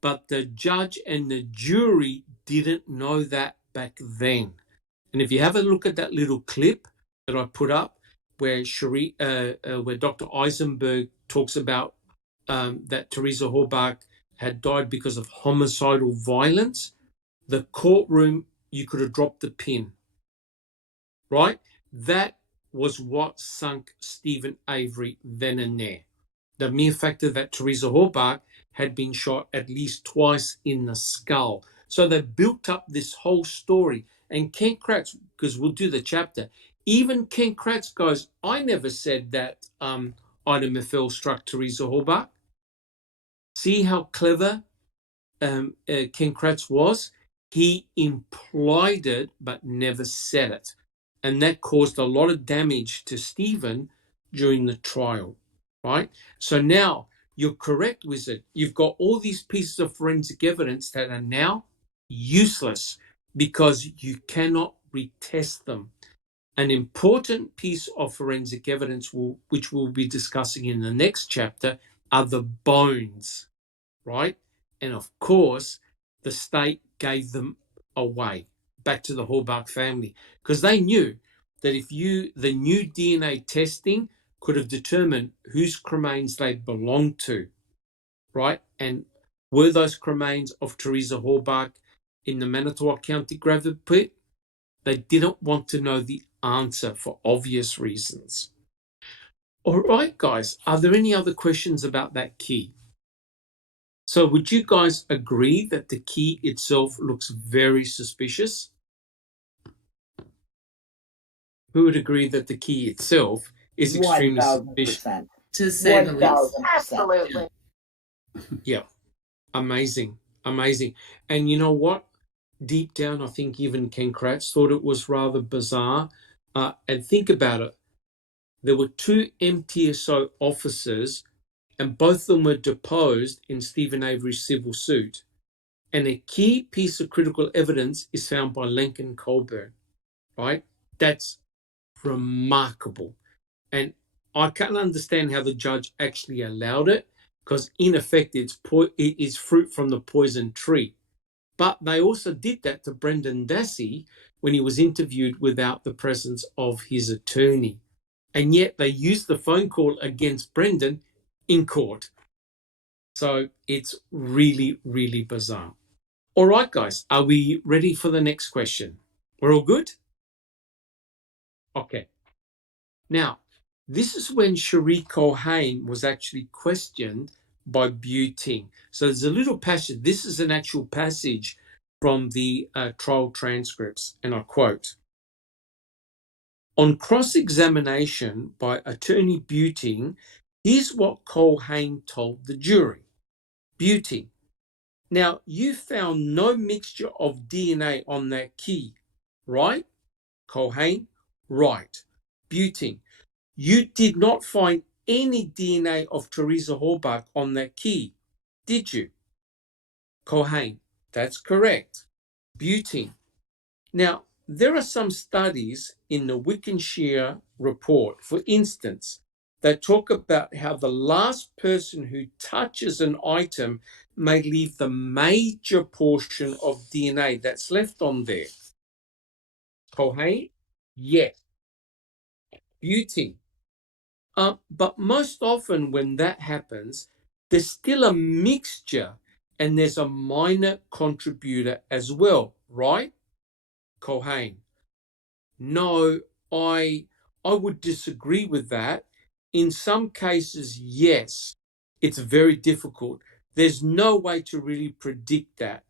but the judge and the jury didn't know that back then. And if you have a look at that little clip that I put up where Dr. Eisenberg talks about that Teresa Halbach had died because of homicidal violence, the courtroom, you could have dropped the pin, right? That was what sunk Stephen Avery then and there. The mere fact that Teresa Horbach had been shot at least twice in the skull. So they built up this whole story. And Ken Kratz, because we'll do the chapter, even Ken Kratz goes, I never said that Ida Methel struck Teresa Horbach. See how clever Ken Kratz was? He implied it, but never said it. And that caused a lot of damage to Stephen during the trial, right? So now you're correct, Wizard. You've got all these pieces of forensic evidence that are now useless because you cannot retest them. An important piece of forensic evidence, which we'll be discussing in the next chapter, are the bones, right? And of course, the state gave them away back to the Horbach family because they knew that if the new DNA testing could have determined whose cremains they belonged to, right? And were those cremains of Teresa Horbach in the Manitowoc County gravel pit? They didn't want to know the answer for obvious reasons. All right, guys, are there any other questions about that key? So would you guys agree that the key itself looks very suspicious? Who would agree that the key itself is extremely suspicious? 1,000%. To say the least. 1,000%. Absolutely. Yeah, amazing, amazing. And you know what? Deep down, I think even Ken Kratz thought it was rather bizarre. And think about it. There were two MTSO officers and both of them were deposed in Stephen Avery's civil suit. And a key piece of critical evidence is found by Lincoln Colburn, right? That's remarkable. And I can't understand how the judge actually allowed it, because in effect, it is fruit from the poison tree. But they also did that to Brendan Dassey when he was interviewed without the presence of his attorney. And yet they used the phone call against Brendan in court. So it's really, really bizarre. All right, guys, are we ready for the next question? We're all good? Okay. Now, this is when Cherie Cohen was actually questioned by Buting. So there's a little passage. This is an actual passage from the trial transcripts, and I quote, "On cross-examination by Attorney Buting, here's what Cohen told the jury. Buting, now you found no mixture of DNA on that key, right? Cohen, right. Buting, you did not find any DNA of Teresa Horbach on that key, did you? Cohen, that's correct. Buting, now there are some studies in the Wickenshire report, for instance, that talk about how the last person who touches an item may leave the major portion of DNA that's left on there. Cohen, yes. Buting, but most often when that happens, there's still a mixture and there's a minor contributor as well, right? Cohen, no, I would disagree with that. In some cases, yes, it's very difficult. There's no way to really predict that.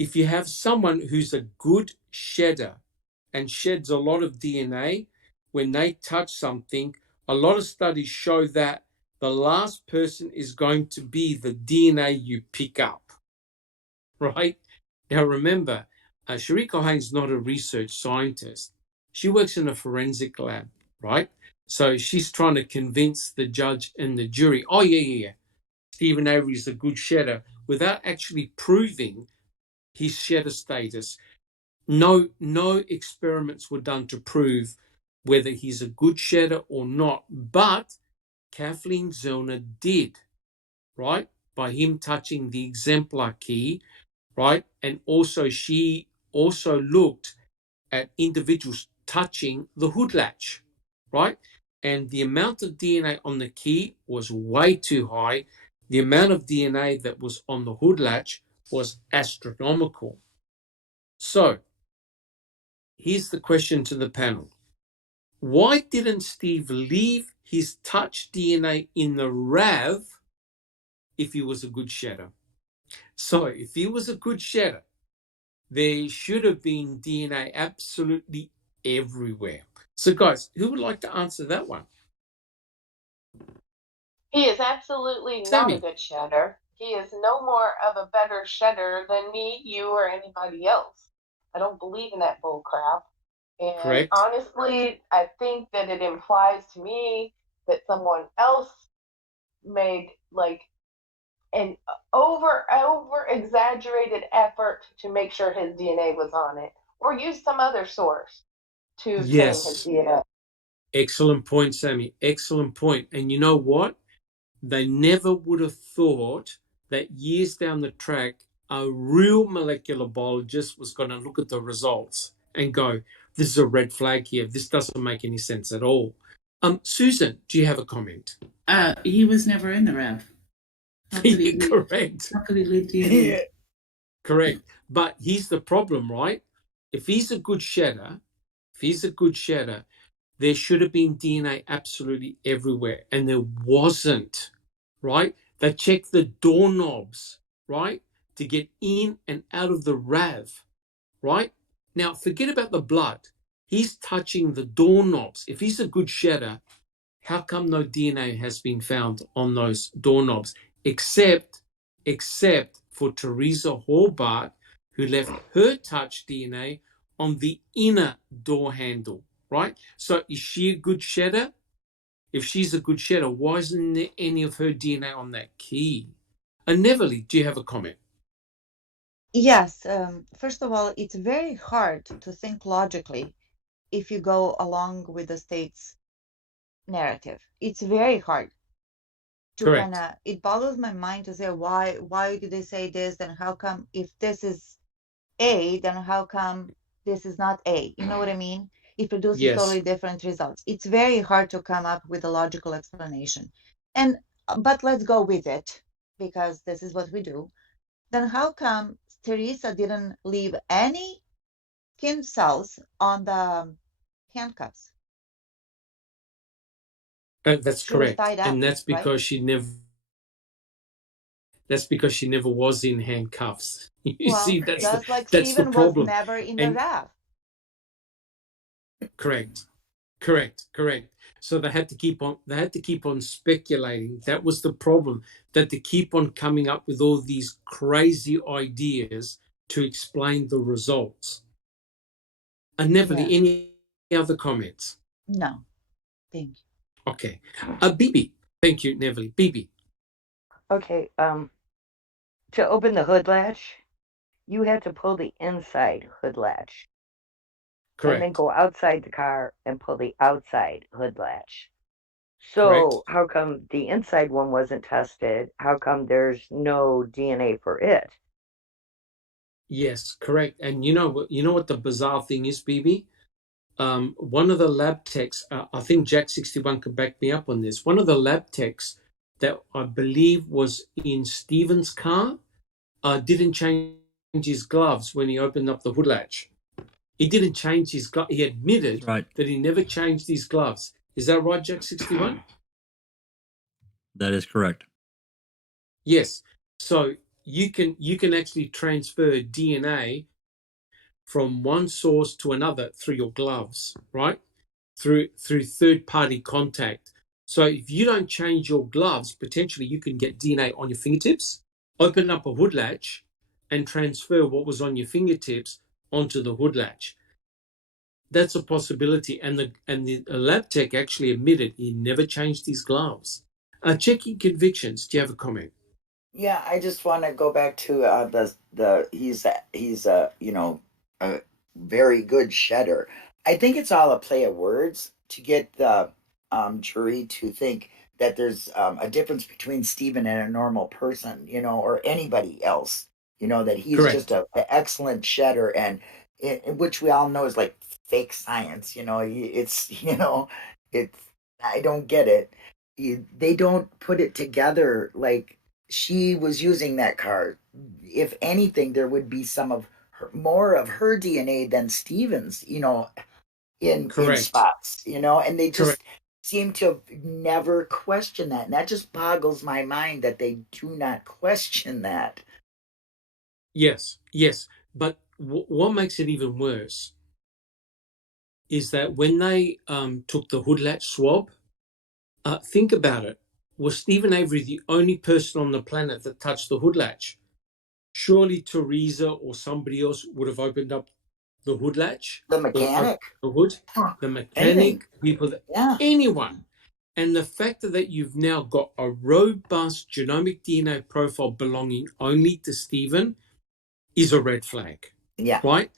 If you have someone who's a good shedder and sheds a lot of DNA, when they touch something, a lot of studies show that the last person is going to be the DNA you pick up, right? Now remember, Cherie Cohen's not a research scientist. She works in a forensic lab, right? So she's trying to convince the judge and the jury, oh, yeah, Stephen Avery is a good shedder, without actually proving his shedder status. No experiments were done to prove whether he's a good shedder or not, but Kathleen Zellner did, right? By him touching the exemplar key, right? And also she also looked at individuals touching the hood latch, right? And the amount of DNA on the key was way too high. The amount of DNA that was on the hood latch was astronomical. So here's the question to the panel. Why didn't Steve leave his touch DNA in the RAV if he was a good shedder? So if he was a good shedder, there should have been DNA absolutely everywhere. So guys, who would like to answer that one? He is absolutely not a Sammy. good shedder. He is no more of a better shedder than me, you, or anybody else. I don't believe in that bull crap. And Correct. honestly, I think that it implies to me that someone else made like an over exaggerated effort to make sure his DNA was on it, or use some other source to obtain his Yes. DNA. Excellent point, Sammy. Excellent point. And you know what? They never would have thought that years down the track, a real molecular biologist was going to look at the results and go, this is a red flag here. This doesn't make any sense at all. Susan, do you have a comment? He was never in the RAF. How could he leave? Correct. How could he leave DNA? Yeah. Correct. But here's the problem, right? If he's a good shedder, there should have been DNA absolutely everywhere, and there wasn't, right? They checked the doorknobs, right, to get in and out of the RAV, right? Now, forget about the blood. He's touching the doorknobs. If he's a good shedder, how come no DNA has been found on those doorknobs, except for Teresa Hallbart, who left her touch DNA on the inner door handle, right? So is she a good shedder? If she's a good shedder, why isn't there any of her DNA on that key? And Neville, do you have a comment? Yes. First of all, it's very hard to think logically if you go along with the state's narrative. It's very hard to Correct. kind of, it boggles my mind to say, why do they say this? Then how come if this is A, then how come this is not A? You know what I mean? It produces Yes. totally different results. It's very hard to come up with a logical explanation. And but let's go with it because this is what we do. Then how come Teresa didn't leave any skin cells on the handcuffs? That's She was correct. tied up, And that's right? because she never was in handcuffs. You Well, see, that's just like the Stephen was problem. never in the And RAF. correct. So they had to keep on speculating. That was the problem, that they keep on coming up with all these crazy ideas to explain the results. And Neville, Yeah. any other comments? No, thank you. Okay. Bibi. Thank you, Neville. Bibi. Okay, to open the hood latch, you have to pull the inside hood latch. And then Correct. go outside the car and pull the outside hood latch. So Correct. how come the inside one wasn't tested? How come there's no DNA for it? Yes, correct. And you know what the bizarre thing is, Bibi? One of the lab techs, I think Jack 61 could back me up on this. One of the lab techs that I believe was in Stephen's car didn't change his gloves when he opened up the hood latch. He didn't change his gloves. He admitted Right. that he never changed his gloves. Is that right, Jack 61? That is correct. Yes. So you can actually transfer DNA from one source to another through your gloves, right? Through third-party contact. So if you don't change your gloves, potentially you can get DNA on your fingertips, open up a hood latch, and transfer what was on your fingertips onto the hood latch. That's a possibility. And the lab tech actually admitted he never changed his gloves. Checking convictions. Do you have a comment? Yeah, I just want to go back to he's a very good shedder. I think it's all a play of words to get the jury to think that there's a difference between Stephen and a normal person, or anybody else. That he's Correct. just an excellent shedder, and which we all know is like fake science. It's it's I don't get it. They don't put it together like she was using that car. If anything, there would be some of more of her DNA than Stephen's, in Correct. spots, and they just Correct. seem to have never questioned that. And that just boggles my mind that they do not question that. Yes, yes. But what makes it even worse is that when they took the hood latch swab, think about it. Was Stephen Avery the only person on the planet that touched the hood latch? Surely Teresa or somebody else would have opened up the hood latch The or mechanic, the hood, huh, the anything, mechanic, people, yeah, anyone. And the fact that you've now got a robust genomic DNA profile belonging only to Stephen is a red flag, yeah, right?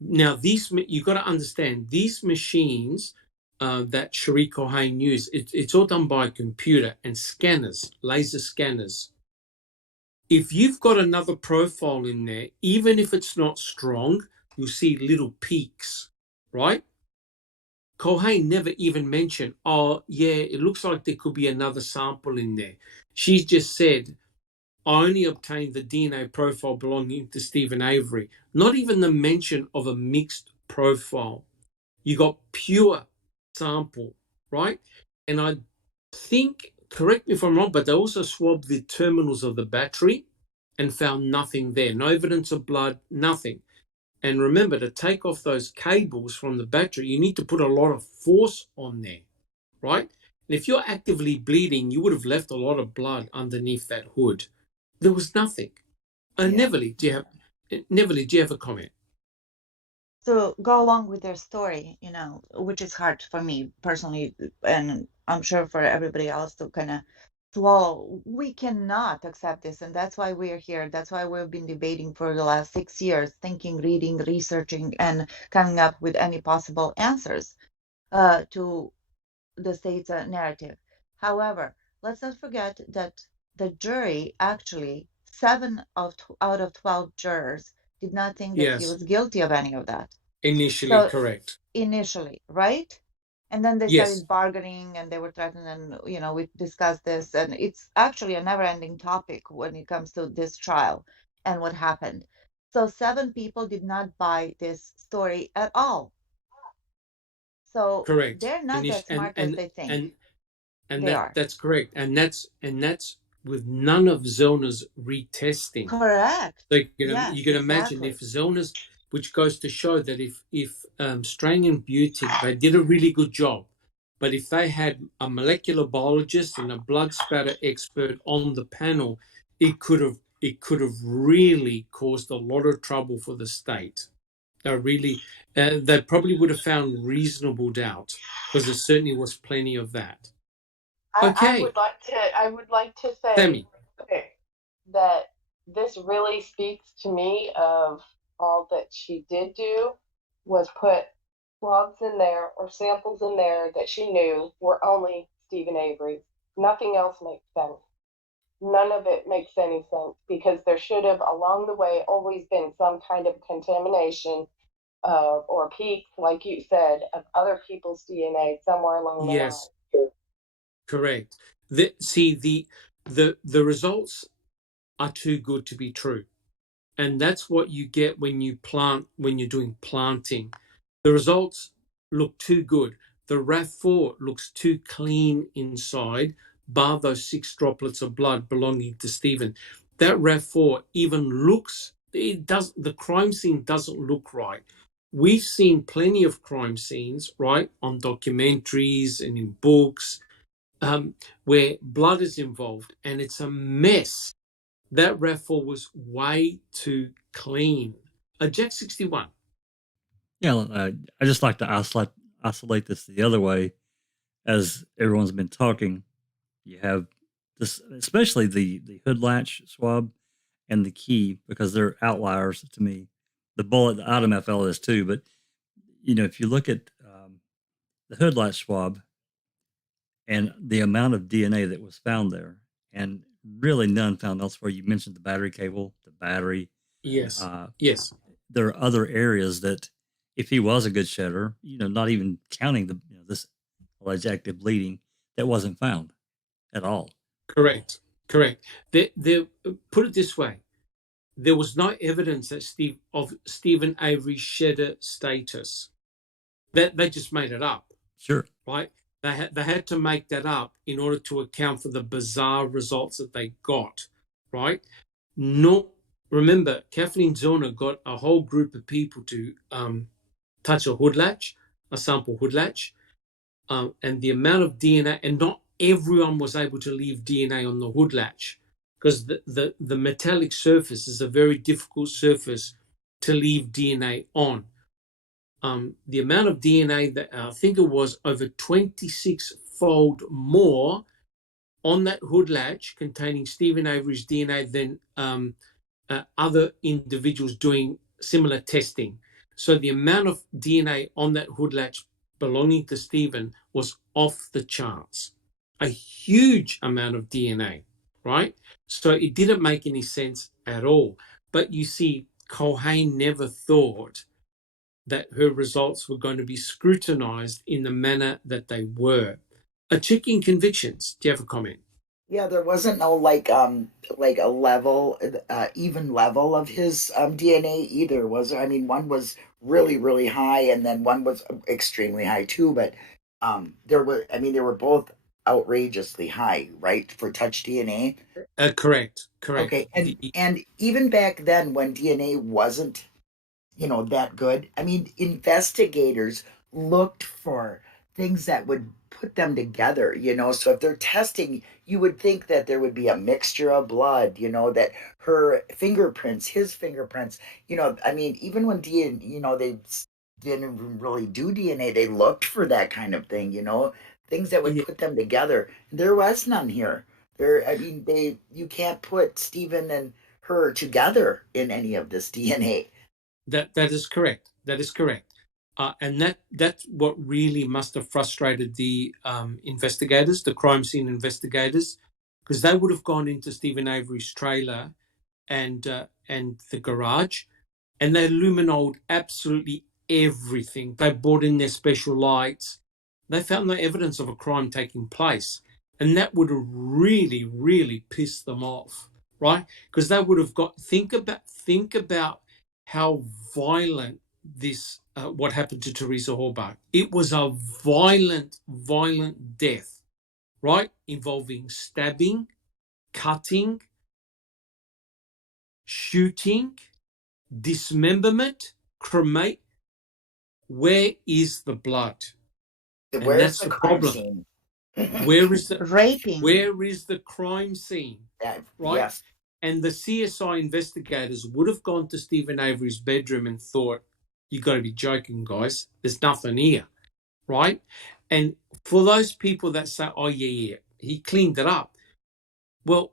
Now, you've got to understand, these machines that Cherie Cohen used, it's all done by a computer and scanners, laser scanners. If you've got another profile in there, even if it's not strong, you'll see little peaks, right? Cohen never even mentioned, oh, yeah, it looks like there could be another sample in there. She's just said, I only obtained the DNA profile belonging to Stephen Avery. Not even the mention of a mixed profile. You got pure sample, right? And I think, correct me if I'm wrong, but they also swabbed the terminals of the battery and found nothing there. No evidence of blood, nothing. And remember, to take off those cables from the battery, you need to put a lot of force on there, right? And if you're actively bleeding, you would have left a lot of blood underneath that hood. There was nothing. yeah. Neverly, do you have a comment? To go along with their story, which is hard for me personally, and I'm sure for everybody else to kind of swallow. We cannot accept this, and that's why we're here. That's why we've been debating for the last 6 years, thinking, reading, researching, and coming up with any possible answers to the state's narrative. However, let's not forget that the jury actually, out of 12 jurors did not think that he Yes, was guilty of any of that. initially, So correct. initially, right? And then they Yes, started bargaining and they were threatened, and we discussed this, and it's actually a never-ending topic when it comes to this trial and what happened. So 7 people did not buy this story at all. So correct. they're not that And smart as they think they are. that's correct. And that's with none of Zellner's retesting. Correct. So Yes, you can imagine exactly. if Zellner's, which goes to show that if Strang and Butig, they did a really good job, but if they had a molecular biologist and a blood spatter expert on the panel, it could have really caused a lot of trouble for the state. They probably would have found reasonable doubt, because there certainly was plenty of that. I Okay, would like to say, Sammy. okay, that this really speaks to me of all that she did do was put swabs in there or samples in there that she knew were only Stephen Avery's. Nothing else makes sense. None of it makes any sense, because there should have along the way always been some kind of contamination or peak, like you said, of other people's DNA somewhere along the line. Yes, correct. The results are too good to be true, and that's what you get when you're doing planting. The results look too good. The RAF4 looks too clean inside, bar those 6 droplets of blood belonging to Stephen. That RAF4 even looks, the crime scene doesn't look right. We've seen plenty of crime scenes, right, on documentaries and in books, where blood is involved and it's a mess. That RAF4 was way too clean. Jack 61. Yeah, I just like to isolate this the other way. As everyone's been talking, you have this, especially the hood latch swab and the key, because they're outliers to me. The bullet, the item FL is too, but if you look at the hood latch swab and the amount of DNA that was found there, and really none found elsewhere. You mentioned the battery cable, the battery. Yes. Uh, Yes. there are other areas that, if he was a good shedder, not even counting this alleged active bleeding, that wasn't found at all. Correct. Correct. Put it this way. there was no evidence that of Stephen Avery's shedder status. That they just made it up. Sure. Right? They had to make that up in order to account for the bizarre results that they got. Right? Remember, Kathleen Zellner got a whole group of people to touch a hood latch, a sample hood latch, and the amount of DNA, and not everyone was able to leave DNA on the hood latch, because the metallic surface is a very difficult surface to leave DNA on. The amount of DNA that I think it was over 26-fold more on that hood latch containing Stephen Avery's DNA than other individuals doing similar testing. So the amount of DNA on that hood latch belonging to Stephen was off the charts. A huge amount of DNA, right? So it didn't make any sense at all. But you see, Culhane never thought that her results were going to be scrutinized in the manner that they were. Checking convictions. Do you have a comment? Yeah, there wasn't no like a level, even level of his DNA either, was there? I mean, one was really, really high, and then one was extremely high too. But there were, I mean, they were both outrageously high, right, for touch DNA. Correct. Okay, and even back then when DNA wasn't, that good. I mean, investigators looked for things that would put them together, So if they're testing, you would think that there would be a mixture of blood, that her fingerprints, his fingerprints, I mean, even when DNA, they didn't really do DNA, they looked for that kind of thing, things that would put them together. There was none here. I mean, you can't put Stephen and her together in any of this DNA. That is correct. That is correct. And that's what really must have frustrated the investigators, the crime scene investigators, because they would have gone into Stephen Avery's trailer and the garage, and they luminoled absolutely everything. They brought in their special lights. They found no evidence of a crime taking place, and that would have really, really pissed them off, right? Because they would have think about how violent this what happened to Teresa Halbach. It was a violent death, right? Involving stabbing, cutting, shooting, dismemberment, cremate. Where is the blood? And that's the problem. Scene? Where is the raping? Where is the crime scene? Right? Yes. And the CSI investigators would have gone to Stephen Avery's bedroom and thought, you got to be joking, guys. There's nothing here, right? And for those people that say, oh, yeah, he cleaned it up. Well,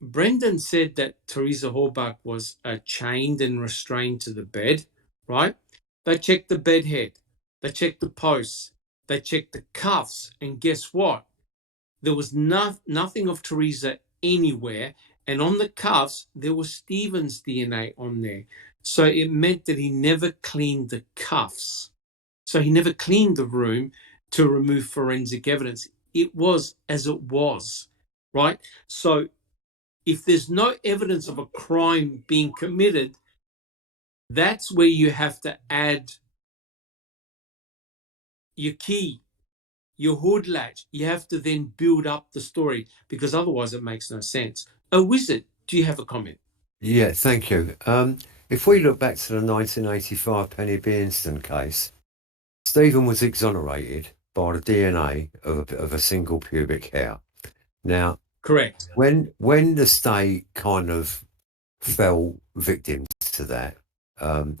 Brendan said that Teresa Halbach was chained and restrained to the bed, right? They checked the bed head. They checked the posts. They checked the cuffs. And guess what? There was nothing of Teresa anywhere. And on the cuffs, there was Stephen's DNA on there. So it meant that he never cleaned the cuffs. So he never cleaned the room to remove forensic evidence. It was as it was, right? So if there's no evidence of a crime being committed, that's where you have to add your key, your hood latch. You have to then build up the story, because otherwise it makes no sense. Wizard, do you have a comment? Yeah, thank you. If we look back to the 1985 Penny Beanston case, Stephen was exonerated by the DNA of a single pubic hair. Now, correct. When the state kind of fell victim to that, and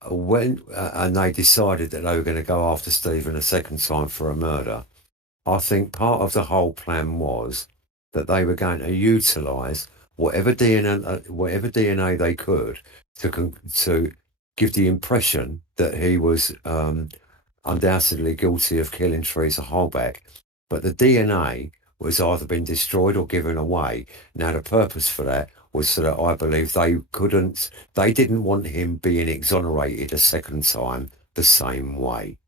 they decided that they were going to go after Stephen a second time for a murder, I think part of the whole plan was that they were going to utilise whatever DNA they could to give the impression that he was undoubtedly guilty of killing Teresa Halbach, but the DNA was either been destroyed or given away. Now, the purpose for that was so that I believe they didn't want him being exonerated a second time the same way.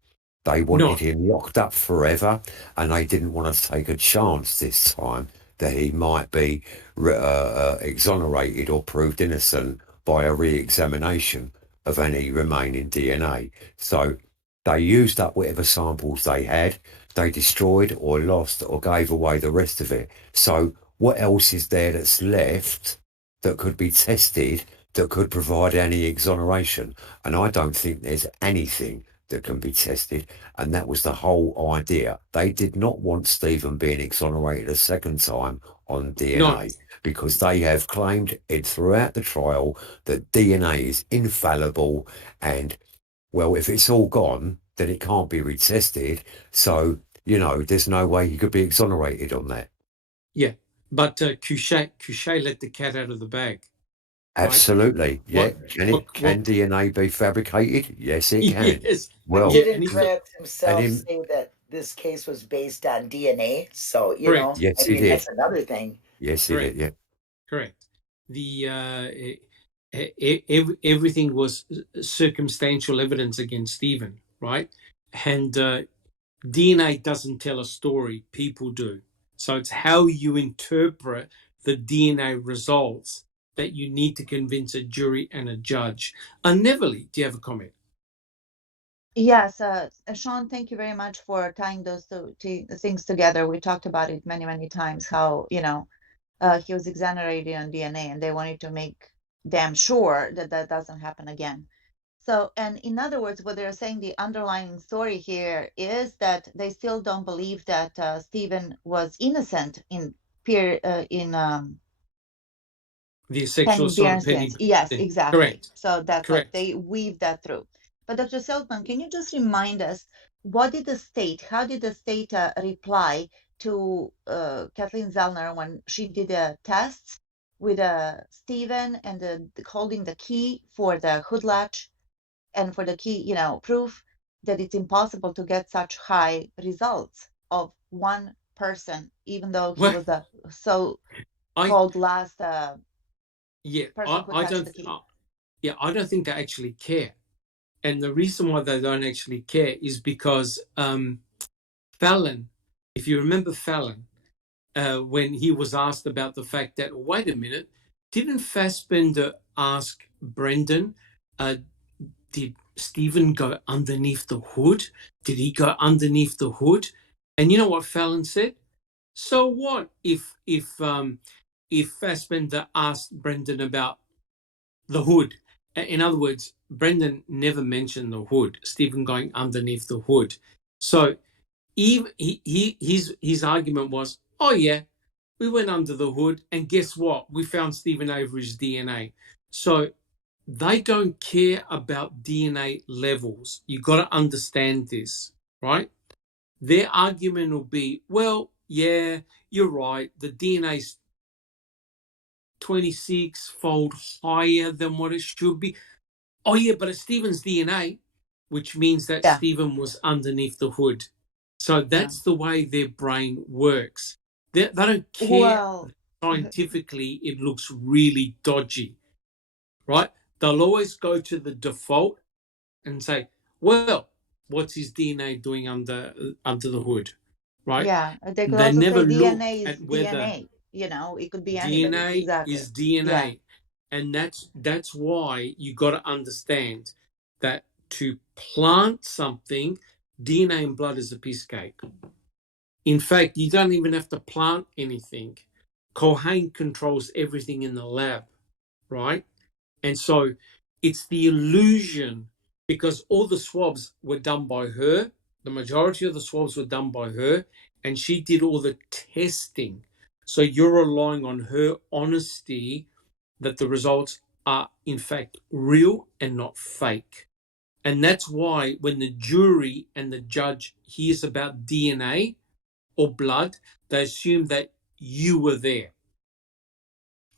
They wanted him locked up forever, and they didn't want to take a chance this time that he might be exonerated or proved innocent by a re-examination of any remaining DNA. So they used up whatever samples they had, they destroyed or lost or gave away the rest of it. So what else is there that's left that could be tested, that could provide any exoneration? And I don't think there's anything that can be tested. And that was the whole idea. They did not want Stephen being exonerated a second time on DNA. No. Because they have claimed it throughout the trial that DNA is infallible, and well, if it's all gone, then it can't be retested. So, there's no way he could be exonerated on that. Yeah, but Couchet let the cat out of the bag. Right? Absolutely, yeah. Can DNA be fabricated? Yes, it can. Yes. Well, didn't Kratz himself say that this case was based on DNA? So yes, he did. That's another thing. Yes, he did. Yeah, correct. The everything was circumstantial evidence against Stephen, right? And DNA doesn't tell a story; people do. So it's how you interpret the DNA results that you need to convince a jury and a judge. Neverly, do you have a comment? Yes, Sean, thank you very much for tying those two things together. We talked about it many, many times, how, he was exonerated on DNA and they wanted to make damn sure that that doesn't happen again. So, and in other words, what they're saying, the underlying story here is that they still don't believe that Stephen was innocent in the sexual assault. Yes, exactly. Correct. So that's Correct. like they weave that through. But Dr. Silkman, can you just remind us, how did the state reply to Kathleen Zellner when she did a test with Stephen and holding the key for the hood latch and for the key, proof that it's impossible to get such high results of one person, even though he was the so-called last person who touched the key. I don't think they actually care. And the reason why they don't actually care is because Fallon, if you remember Fallon, when he was asked about the fact that, wait a minute, didn't Fassbender ask Brendan, did Stephen go underneath the hood? Did he go underneath the hood? And you know what Fallon said? So what if Fassbender asked Brendan about the hood? In other words, Brendan never mentioned the hood, Stephen going underneath the hood. So his argument was, oh yeah, we went under the hood and guess what? We found Stephen Avery's DNA. So they don't care about DNA levels. You've got to understand this, right? Their argument will be, well, yeah, you're right. The DNA's 26-fold higher than what it should be. Oh, yeah, but it's Stephen's DNA, which means that Stephen was underneath the hood. So that's the way their brain works. They don't care. Well, scientifically, it looks really dodgy, right? They'll always go to the default and say, well, what's his DNA doing under the hood, right? Yeah, they could also say DNA is DNA. It could be anybody. DNA exactly. is DNA. Yeah. And that's why you got to understand that to plant something, DNA and blood is a piece of cake. In fact, you don't even have to plant anything. Culhane controls everything in the lab, right? And so it's the illusion, because all the swabs were done by her. The majority of the swabs were done by her, and she did all the testing. So you're relying on her honesty that the results are, in fact, real and not fake. And that's why when the jury and the judge hears about DNA or blood, they assume that you were there.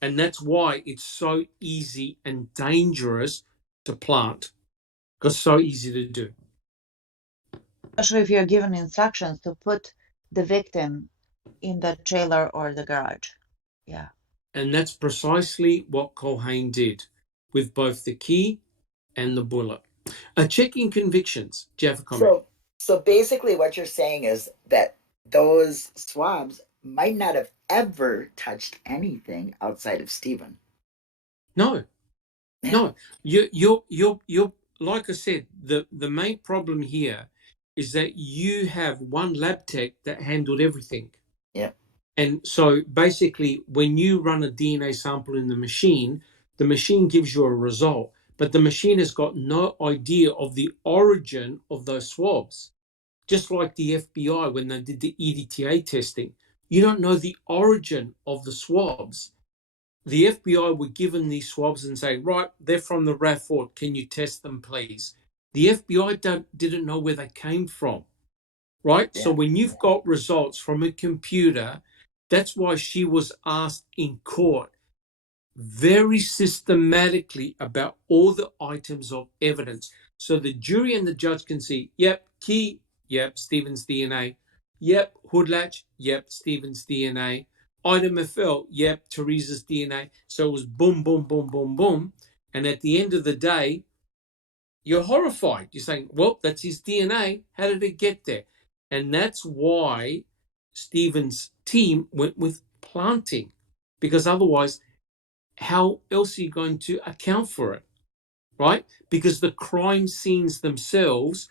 And that's why it's so easy and dangerous to plant, because it's so easy to do. Especially if you're given instructions to put the victim in the trailer or the garage. Yeah. And that's precisely what Culhane did with both the key and the bullet. Checking convictions. Do you have a comment? So basically what you're saying is that those swabs might not have ever touched anything outside of Stephen. No. No, you're like I said, the main problem here is that you have one lab tech that handled everything. Yep. And so basically, when you run a DNA sample in the machine gives you a result, but the machine has got no idea of the origin of those swabs. Just like the FBI when they did the EDTA testing, you don't know the origin of the swabs. The FBI were given these swabs and say, right, they're from the RAF4. Can you test them, please? The FBI didn't know where they came from, right? So Yeah. when you've got results from a computer, that's why she was asked in court very systematically about all the items of evidence. So the jury and the judge can see, yep, key, yep, Stephen's DNA. Yep, hood latch, yep, Stephen's DNA. Item FL, yep, Teresa's DNA. So it was boom, boom, boom, boom, boom. And at the end of the day, you're horrified. You're saying, well, that's his DNA. How did it get there? And that's why Stephen's team went with planting, because otherwise, how else are you going to account for it, right? Because the crime scenes themselves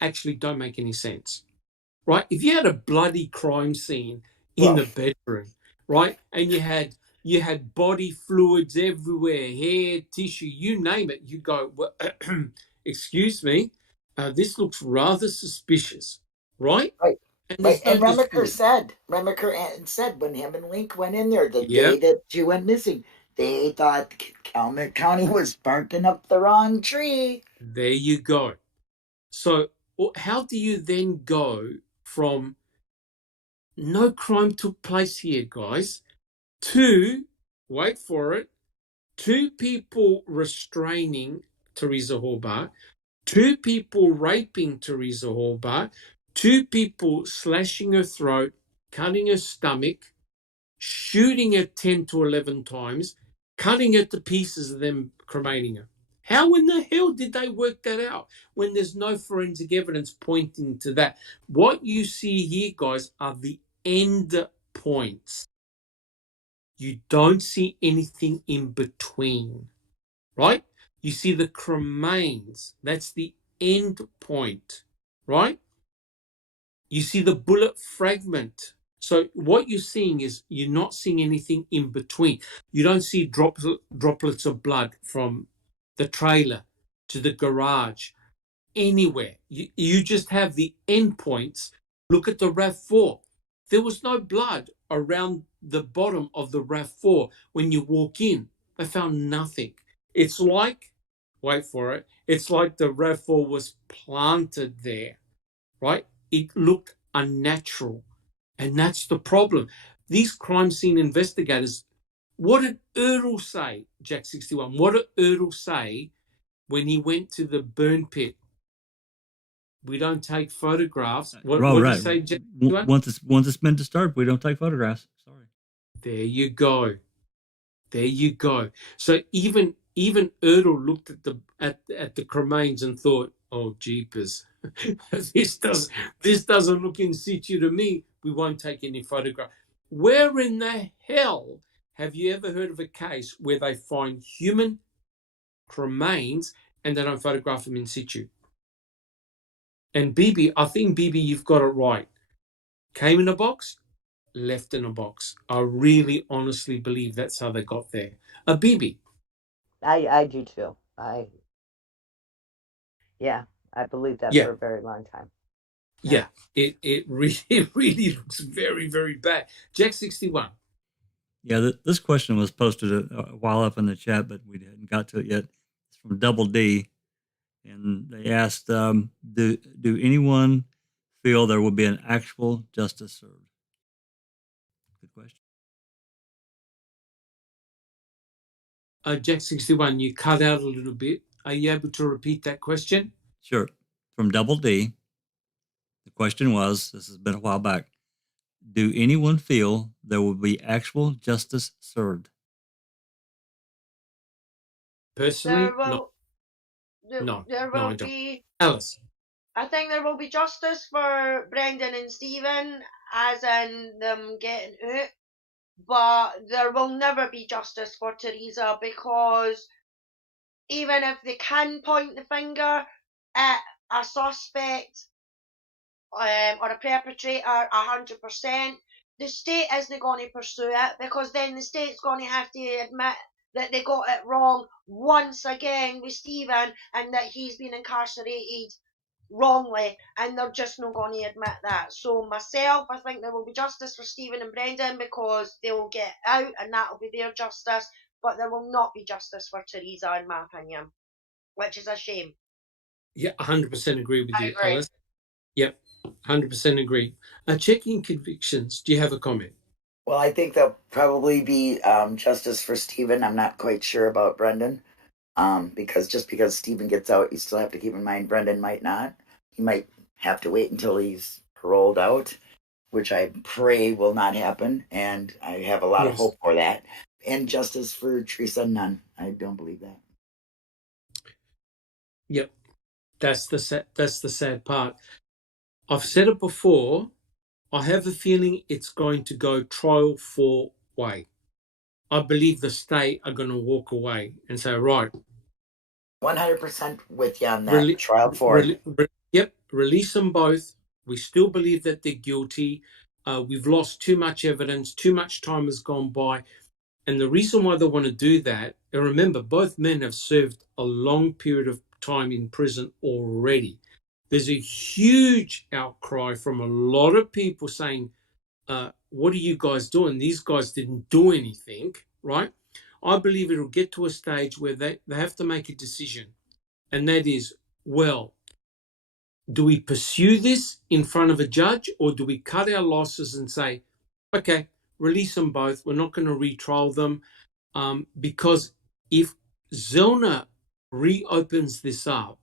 actually don't make any sense, right? If you had a bloody crime scene in Well, the bedroom, right, and you had body fluids everywhere, hair, tissue, you name it, you go, well, excuse me, this looks rather suspicious, right? right. And Right. there's no And dispute. Remaker said when him and Link went in there the Yeah, day that she went missing, they thought Calumet County was barking up the wrong tree. there you go. So how do you then go from no crime took place here, guys, to, wait for it, two people restraining Teresa Hallbach, two people raping Teresa Hallbach, two people slashing her throat, cutting her stomach, shooting her 10 to 11 times, cutting her to pieces, and then cremating her. How in the hell did they work that out when there's no forensic evidence pointing to that? What you see here, guys, are the end points. You don't see anything in between, right? You see the cremains. That's the end point, right? You see the bullet fragment. So what you're seeing is you're not seeing anything in between. You don't see droplets of blood from the trailer to the garage, anywhere. You just have the endpoints. Look at the RAV4. There was no blood around the bottom of the RAV4 when you walk in. They found nothing. It's like, wait for it, it's like the RAV4 was planted there, right? It looked unnatural. And that's the problem. These crime scene investigators, what did Erdl say, Jack 61? What did Erdl say when he went to the burn pit? We don't take photographs. What did he say, Jack 61? Once it's been disturbed, we don't take photographs. Sorry. There you go. There you go. So even Erdl looked at the cremains and thought, "Oh, jeepers, this doesn't look in situ to me. We won't take any photograph." Where in the hell have you ever heard of a case where they find human cremains and they don't photograph them in situ? And BB, I think BB, you've got it right. Came in a box, left in a box. I really honestly believe that's how they got there. A BB. I do too. Yeah, I believe that Yeah, for a very long time. yeah. It really looks very, very bad. Jack 61. Yeah, this question was posted a while up in the chat, but we hadn't got to it yet. It's from Double D, and they asked, "Do anyone feel there will be an actual justice served?" Good question. Jack 61, you cut out a little bit. Are you able to repeat that question? Sure. From Double D, the question was, this has been a while back, do anyone feel there will be actual justice served? Personally, There will, no, there I will don't. be. Alice. I think there will be justice for Brendan and Stephen, as in them getting out, but there will never be justice for Teresa because even if they can point the finger at a suspect or a perpetrator 100%, the state isn't going to pursue it, because then the state's going to have to admit that they got it wrong once again with Stephen, and that he's been incarcerated wrongly, and they're just not going to admit that. So myself, I think there will be justice for Stephen and Brendan, because they will get out and that will be their justice, but there will not be justice for Teresa, in my opinion, which is a shame. Yeah, 100% agree with you, agree. Alice. Yep, 100% agree. Checking convictions, do you have a comment? Well, I think there'll probably be justice for Stephen. I'm not quite sure about Brendan, because just because Stephen gets out, you still have to keep in mind Brendan might not. He might have to wait until he's paroled out, which I pray will not happen, and I have a lot of Yes. hope for that. And justice for Teresa, none. I don't believe that. Yep, that's the sad part. I've said it before. I have a feeling it's going to go trial 4-way. I believe the state are going to walk away and say, right, 100% with you on that. Trial 4. Release them both. We still believe that they're guilty. We've lost too much evidence. Too much time has gone by. And the reason why they want to do that, and remember, both men have served a long period of time in prison already. There's a huge outcry from a lot of people saying, what are you guys doing? These guys didn't do anything, right? I believe it'll get to a stage where they have to make a decision. And that is, well, do we pursue this in front of a judge, or do we cut our losses and say, okay, release them both. We're not going to retrial them. Because if Zellner reopens this up,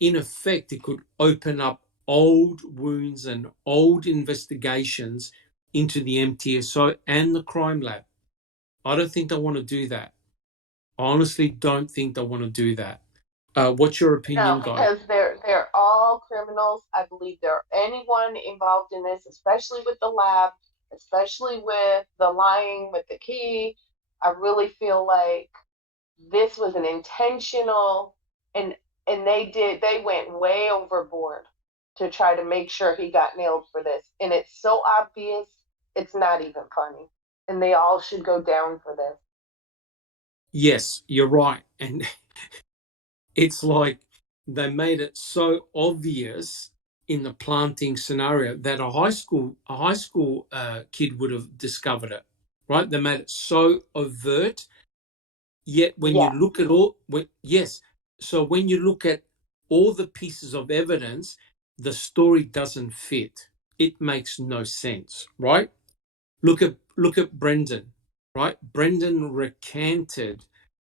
in effect, it could open up old wounds and old investigations into the MTSO and the crime lab. I don't think they want to do that. I honestly don't think they want to do that. What's your opinion, No, guys? because they're all criminals. I believe anyone involved in this, especially with the lab, especially with the lying with the key. I really feel like this was an intentional, and they went way overboard to try to make sure he got nailed for this. And it's so obvious, it's not even funny. And they all should go down for this. Yes, you're right. And it's like they made it so obvious in the planting scenario that a high school kid would have discovered it, right? They made it so overt. Yet when you look at so when you look at all the pieces of evidence, the story doesn't fit. It makes no sense, right? Look at Brendan, right? Brendan recanted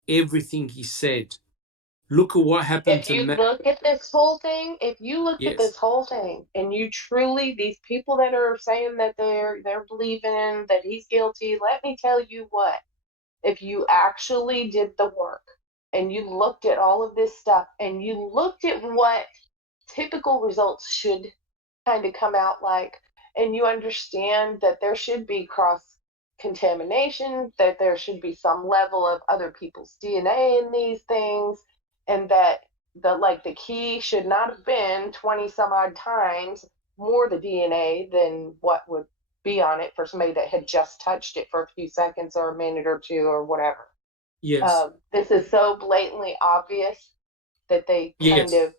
everything he said. Look at what happened If to you Matt. look at this whole thing, and you truly, these people that are saying that they're believing that he's guilty, let me tell you what, if you actually did the work and you looked at all of this stuff and you looked at what typical results should kind of come out like, and you understand that there should be cross contamination, that there should be some level of other people's DNA in these things, and that the key should not have been 20 some odd times more the DNA than what would be on it for somebody that had just touched it for a few seconds or a minute or two or whatever. Yes. This is so blatantly obvious that they kind of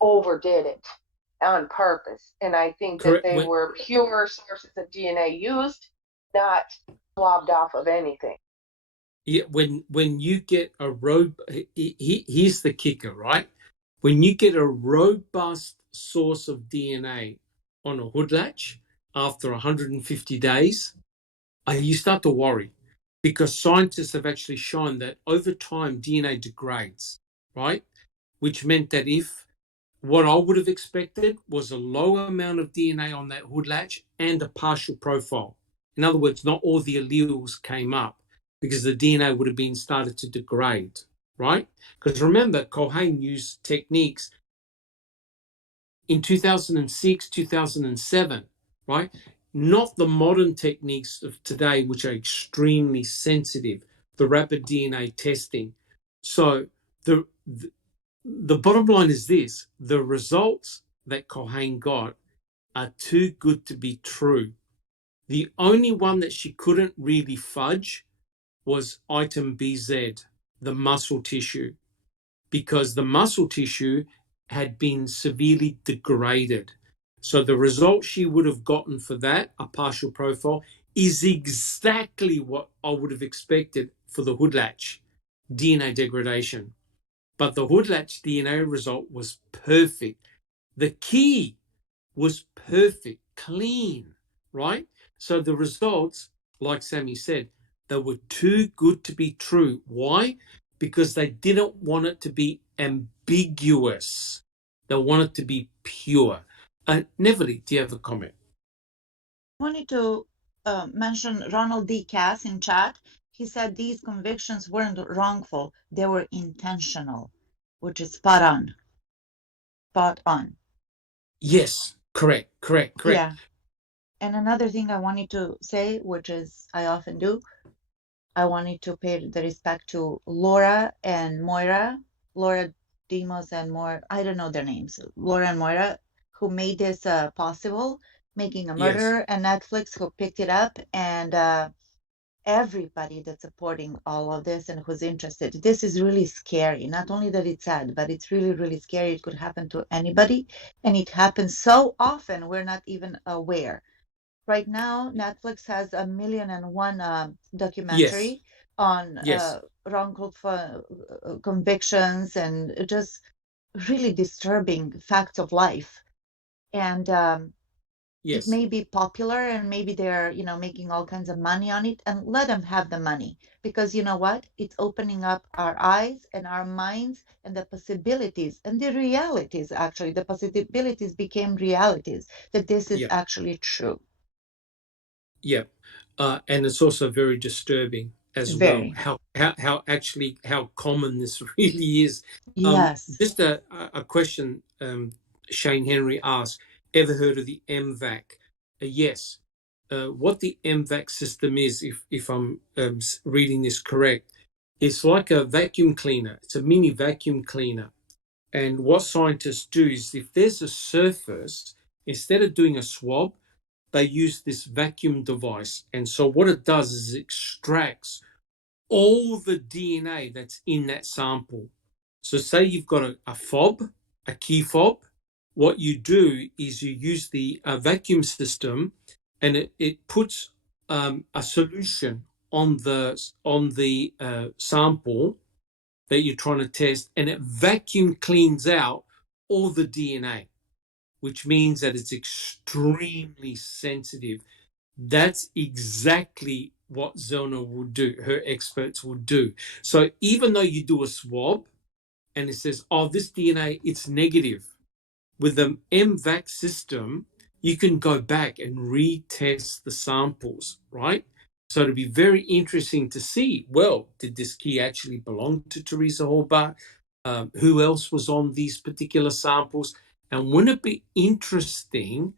overdid it on purpose. And I think that they were pure sources of DNA used, not swabbed off of anything. Yeah, when you get a here's the kicker, right? When you get a robust source of DNA on a hood latch after 150 days, you start to worry, because scientists have actually shown that over time DNA degrades, right? Which meant that if what I would have expected was a low amount of DNA on that hood latch and a partial profile. In other words, not all the alleles came up, because the DNA would have been started to degrade, right? Because remember, Cohen used techniques in 2006, 2007, right? Not the modern techniques of today, which are extremely sensitive, the rapid DNA testing. So the bottom line is this: the results that Cohane got are too good to be true. The only one that she couldn't really fudge was item BZ, the muscle tissue, because the muscle tissue had been severely degraded. So the result she would have gotten for that, a partial profile, is exactly what I would have expected for the hood latch, DNA degradation. But the hood latch DNA result was perfect. The key was perfect, clean, right? So the results, like Sammy said, they were too good to be true. Why? Because they didn't want it to be ambiguous. They want it to be pure. Neverly, do you have a comment? I wanted to mention Ronald D. Cass in chat. He said these convictions weren't wrongful, they were intentional, which is spot on. Spot on. Yes, correct. Yeah. And another thing I wanted to say, which is I often do, I wanted to pay the respect to Laura and Moira, Laura Demos and Moira, I don't know their names, Laura and Moira, who made this possible, Making a Yes, Murderer, and Netflix, who picked it up, and everybody that's supporting all of this and who's interested. This is really scary. Not only that it's sad, but it's really, really scary. It could happen to anybody, and it happens so often we're not even aware. Right now, Netflix has 1,000,001 yes, documentary on yes, wrongful convictions and just really disturbing facts of life. And it yes. may be popular, and maybe they're making all kinds of money on it, and let them have the money, because you know what, it's opening up our eyes and our minds and the possibilities and the realities. Actually, the possibilities became realities, that this is Yeah. actually true. Yeah, and it's also very disturbing as well Very. how common this really is. Yes. Just a question. Shane Henry asked, "Ever heard of the MVAC?" Yes. What the MVAC system is, if I'm reading this correct, it's like a vacuum cleaner. It's a mini vacuum cleaner. And what scientists do is, if there's a surface, instead of doing a swab, they use this vacuum device. And so what it does is it extracts all the DNA that's in that sample. So say you've got a fob, a key fob. What you do is you use the vacuum system, and it puts a solution on the sample that you're trying to test, and it vacuum cleans out all the DNA, which means that it's extremely sensitive. That's exactly what Zona will do, her experts will do. So even though you do a swab and it says, oh, this DNA, it's negative, with the MVAC system, you can go back and retest the samples, right? So it'll be very interesting to see, well, did this key actually belong to Teresa Hallbart? Who else was on these particular samples? And wouldn't it be interesting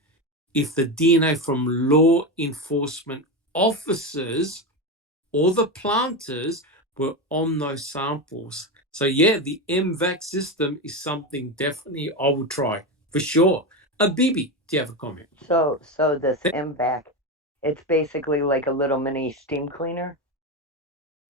if the DNA from law enforcement officers or the planters were on those samples? So yeah, the MVAC system is something definitely I would try for sure. Bibi, do you have a comment? So this MVAC, it's basically like a little mini steam cleaner.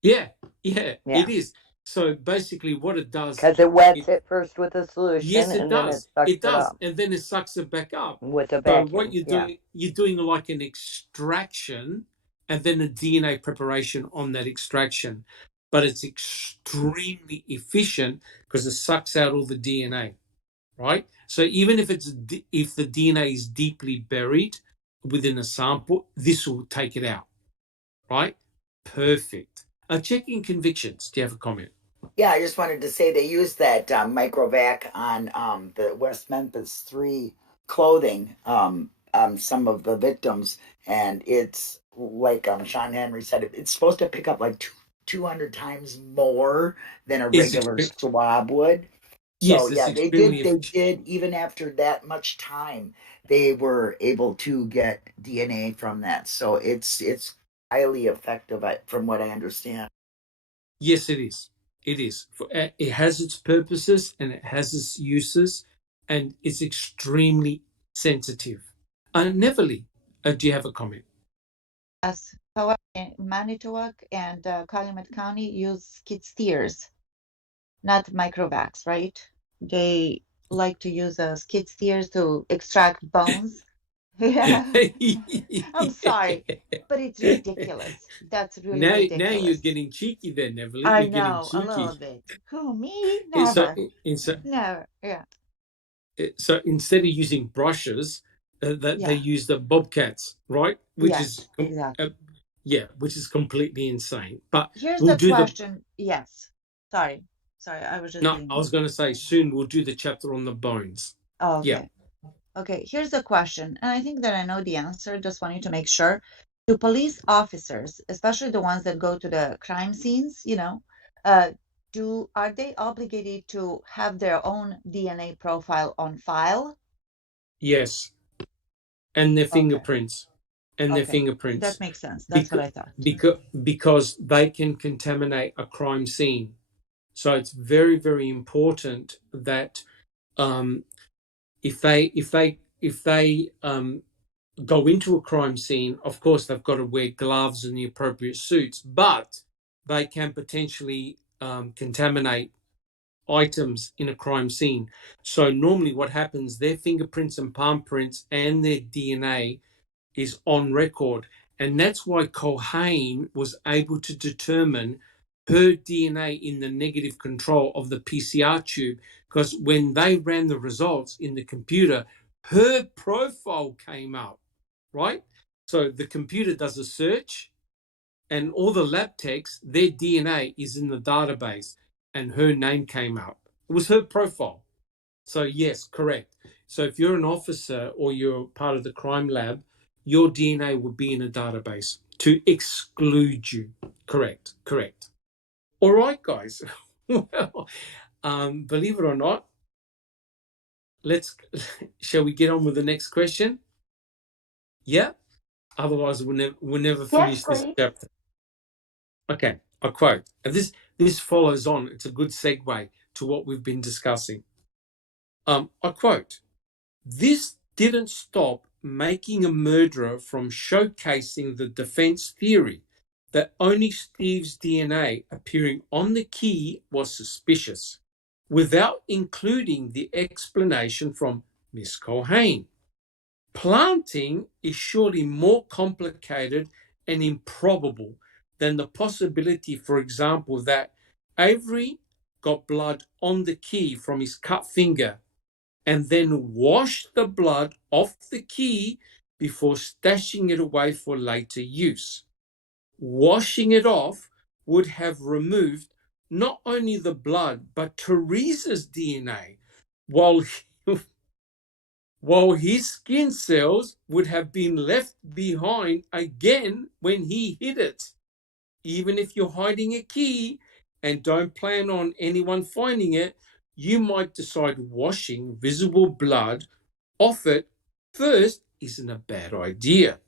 Yeah, Yeah. it is. So basically what it does, Because it wets it first with a solution, yes, it and then it does. sucks It it does. up And then it sucks it back up. with a So vacuum. what you're doing like an extraction and then a DNA preparation on that extraction. But it's extremely efficient because it sucks out all the DNA, right? So even if the DNA is deeply buried within a sample, this will take it out, right? Perfect. Checking convictions. Do you have a comment? Yeah, I just wanted to say they used that microvac on the West Memphis 3 clothing, some of the victims, and it's like Sean Henry said, it's supposed to pick up like 200 times more than a regular swab would. So Yes, it's yeah, extremely they efficient. did, even after that much time, they were able to get DNA from that. So it's highly effective, from what I understand. Yes, it is. It is. It has its purposes and it has its uses, and it's extremely sensitive. Neverly, do you have a comment? Yes. However, Manitowoc and Calumet County use skid steers, not microvacs, right? They like to use skid steers to extract bones. Yeah. I'm sorry, but it's ridiculous. That's really Now you're ridiculous. getting cheeky there, Neverly. I You're getting know, a little cheeky. bit. Who, me? So, Never. so, Never. Yeah. so instead of using brushes, that they Yeah. use the bobcats, right? Which Yes, is, exactly. yeah, which is completely insane. But Here's we'll the do the. question. Yes. Sorry. Sorry, I was just No, being. I was going to say soon we'll do the chapter on the bones. Oh, Yeah. okay. Okay, here's the question, and I think that I know the answer, just wanting to make sure. Do police officers, especially the ones that go to the crime scenes, uh, are they obligated to have their own DNA profile on file? Yes. And their Okay, fingerprints. And their okay. fingerprints. That makes sense. That's what Because, I thought. because they can contaminate a crime scene. So it's very, very important that if they go into a crime scene, of course they've got to wear gloves and the appropriate suits, but they can potentially contaminate items in a crime scene. So normally what happens, their fingerprints and palm prints and their DNA is on record. And that's why Culhane was able to determine her DNA in the negative control of the PCR tube, because when they ran the results in the computer, her profile came up, right? So the computer does a search and all the lab techs, their DNA is in the database and her name came out. It was her profile. So yes, correct. So if you're an officer or you're part of the crime lab, your DNA would be in a database to exclude you. Correct, correct. All right, guys. Well, believe it or not, shall we get on with the next question? Yeah. Otherwise, we'll never Yes, finish this please. chapter. Okay, I quote. And this follows on. It's a good segue to what we've been discussing. I quote. This didn't stop making a murderer from showcasing the defense theory that only Steve's DNA appearing on the key was suspicious, without including the explanation from Miss Culhane. Planting is surely more complicated and improbable than the possibility, for example, that Avery got blood on the key from his cut finger and then wash the blood off the key before stashing it away for later use. Washing it off would have removed not only the blood, but Teresa's DNA, while, while his skin cells would have been left behind again when he hid it. Even if you're hiding a key and don't plan on anyone finding it, you might decide washing visible blood off it first isn't a bad idea.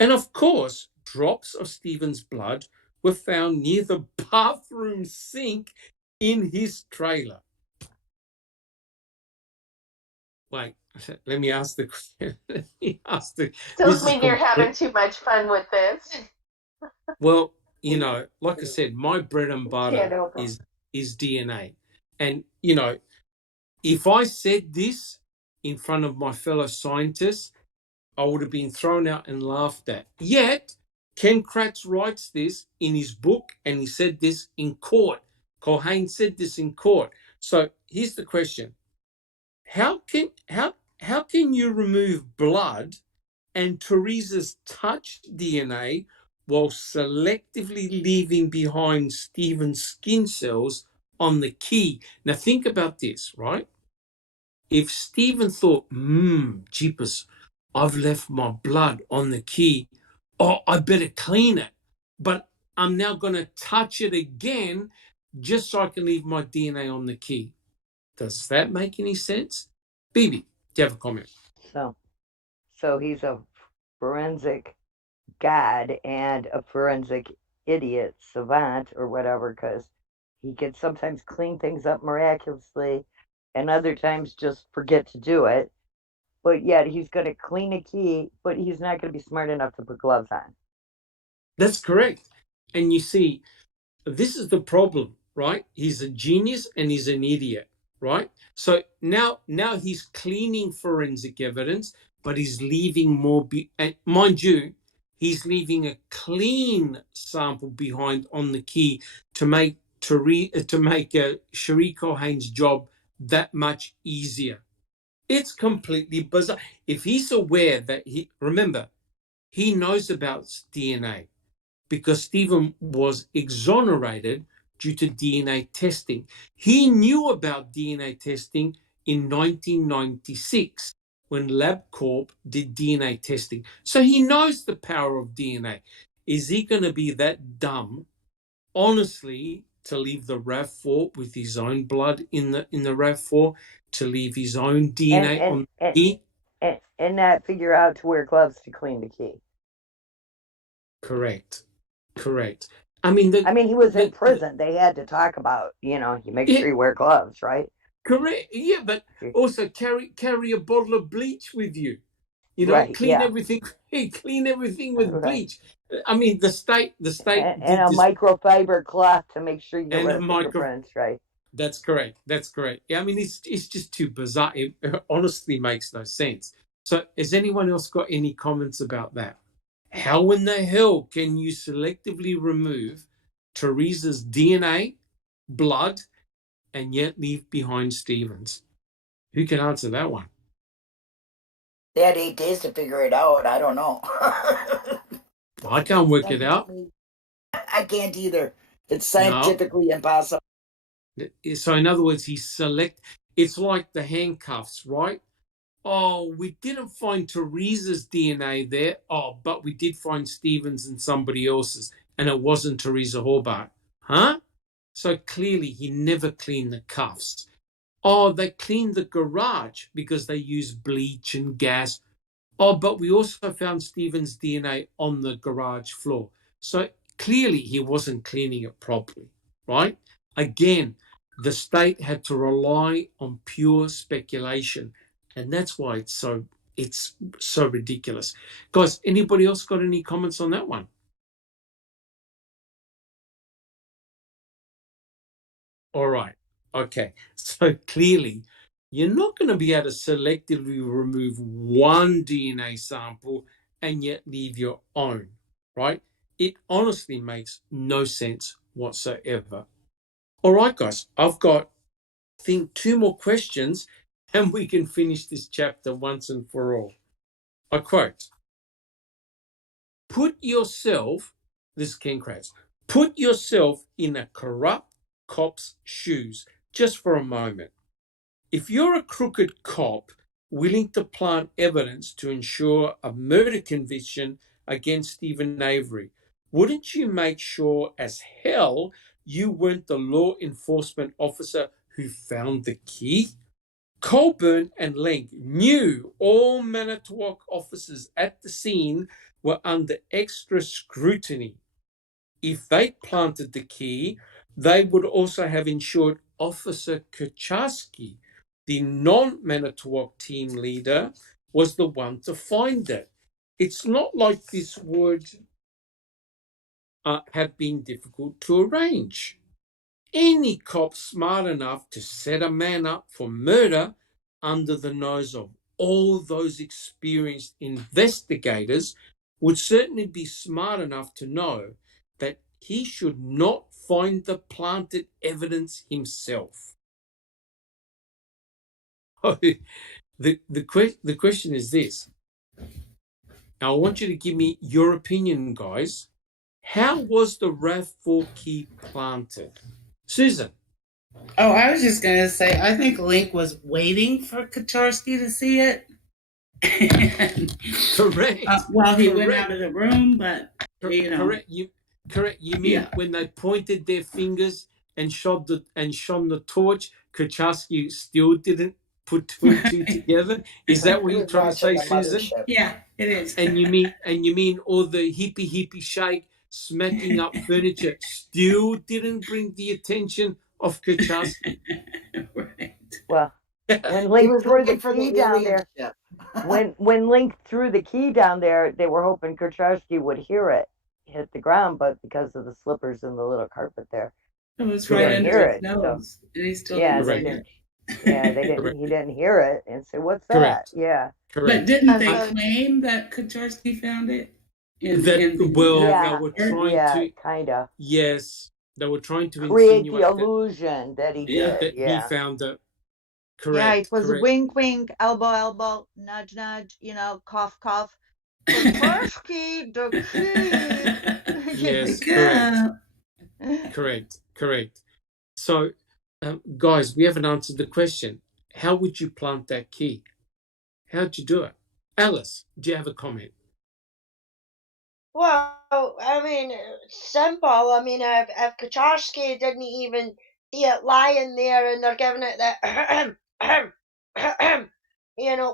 And of course, drops of Stephen's blood were found near the bathroom sink in his trailer. Wait, let me ask the question. This is Silkman, you're having too much fun with this. Well, like I said, my bread and Can't butter open. is DNA. And, if I said this in front of my fellow scientists, I would have been thrown out and laughed at. Yet, Ken Kratz writes this in his book, and he said this in court. Culhane said this in court. So here's the question: How can you remove blood and Teresa's touch DNA while selectively leaving behind Stephen's skin cells on the key? Now think about this, right? If Stephen thought, jeepers, I've left my blood on the key. Oh, I better clean it. But I'm now going to touch it again just so I can leave my DNA on the key. Does that make any sense? Bibi, do you have a comment? So he's a forensic god and a forensic idiot, savant, or whatever, because He can sometimes clean things up miraculously and other times just forget to do it. But yet he's going to clean a key, but he's not going to be smart enough to put gloves on. That's correct. And you see, this is the problem, right? He's a genius and he's an idiot, right? So now he's cleaning forensic evidence, but he's leaving more. And mind you, he's leaving a clean sample behind on the key to make Cherie Cohen's job that much easier. It's completely bizarre. If he's aware that he knows about DNA because Stephen was exonerated due to DNA testing. He knew about DNA testing in 1996 when LabCorp did DNA testing. So he knows the power of DNA. Is he going to be that dumb, honestly, to leave the RAV4 with his own blood in the RAV4, to leave his own DNA on the key? And not figure out to wear gloves to clean the key. Correct. I mean, he was in prison. They had to talk about, you make sure you wear gloves, right? Correct. Yeah, but also carry a bottle of bleach with you. Clean everything with bleach. I mean, the state and a microfiber cloth to make sure you get rid of fingerprints, right? That's correct. Yeah, I mean, it's just too bizarre. It honestly makes no sense. So, has anyone else got any comments about that? How in the hell can you selectively remove Teresa's DNA, blood, and yet leave behind Stephen's? Who can answer that one? They had 8 days to figure it out. I don't know. I can't work it out. I can't either. It's scientifically impossible. So in other words, it's like the handcuffs, right? Oh, we didn't find Teresa's DNA there. Oh, but we did find Stephen's and somebody else's, and it wasn't Teresa Hobart. Huh? So clearly he never cleaned the cuffs. Oh, they cleaned the garage because they used bleach and gas. Oh, but we also found Stephen's DNA on the garage floor. So clearly he wasn't cleaning it properly, right? Again, the state had to rely on pure speculation. And that's why it's so ridiculous. Guys, anybody else got any comments on that one? All right. Okay. So clearly, you're not going to be able to selectively remove one DNA sample and yet leave your own, right? It honestly makes no sense whatsoever. All right, guys, I've got, I think, 2 more questions and we can finish this chapter once and for all. I quote, put yourself in a corrupt cop's shoes just for a moment. If you're a crooked cop willing to plant evidence to ensure a murder conviction against Stephen Avery, wouldn't you make sure as hell you weren't the law enforcement officer who found the key? Colburn and Lenk knew all Manitowoc officers at the scene were under extra scrutiny. If they planted the key, they would also have ensured Officer Kucharski, the non-Manitowoc team leader, was the one to find it. It's not like this would have been difficult to arrange. Any cop smart enough to set a man up for murder under the nose of all those experienced investigators would certainly be smart enough to know that he should not find the planted evidence himself. The question is this. Now, I want you to give me your opinion, guys. How was the RAV4 key planted? Susan? Oh, I was just going to say, I think Link was waiting for Kucharski to see it. Correct. While he went out of the room, but, Correct. You mean when they pointed their fingers and shone the torch, Kucharski still didn't put 2 and 2 together? Is that what you're trying to say, Susan? Yeah, it is. And you mean all the hippie shake, smacking up furniture still didn't bring the attention of Kucharski. Right. Well, when He Link was threw looking the for key the down alien there, ship. when Link threw the key down there, they were hoping Kucharski would hear it hit the ground, but because of the slippers and the little carpet there, It was he right didn't Correct. under hear his it. So nose, and he still yeah, didn't they see Correct. didn't. it. Yeah, they didn't. Correct. He didn't hear it, and said, "What's that?" Correct. Yeah, But Correct. didn't they So claim that Kaczynski found it in That the well, they yeah, were report? trying yeah, to. kind of Yes, they were trying to create the insinuate that illusion that he Yeah. did. he Yeah, found it. yeah, it Correct. was Correct. wink, wink, elbow, elbow, nudge, nudge, cough, cough. Kacharski, the key. Yes. Wake Correct. up. Correct. Correct. So, guys, we haven't answered the question. How would you plant that key? How'd you do it? Alice, do you have a comment? Well, I mean, it's simple. I mean, if Kaczarski didn't even see it lying there and they're giving it that,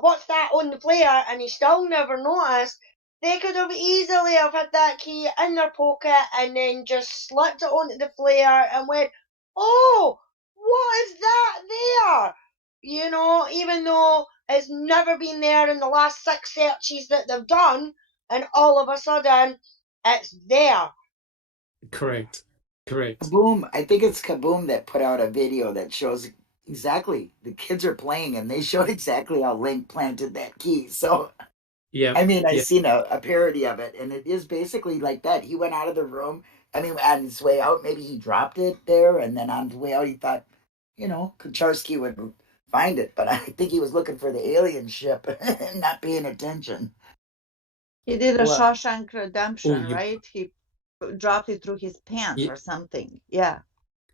what's that on the player, and he still never noticed, they could have easily have had that key in their pocket and then just slipped it onto the flare and went, oh, what is that there? Even though it's never been there in the last 6 searches that they've done, and all of a sudden it's there. Correct. Correct. Kaboom! I think it's Kaboom that put out a video that shows exactly the kids are playing, and they showed exactly how Link planted that key. So Yeah. I mean, I Yeah. seen a parody of it, and it is basically like that. He went out of the room. I mean, on his way out, maybe he dropped it there, and then on his way out, he thought, Kucharski would find it. But I think he was looking for the alien ship and not paying attention. He did a well, Shawshank Oh, Redemption, you. right? He dropped it through his pants Yeah. or something. Yeah.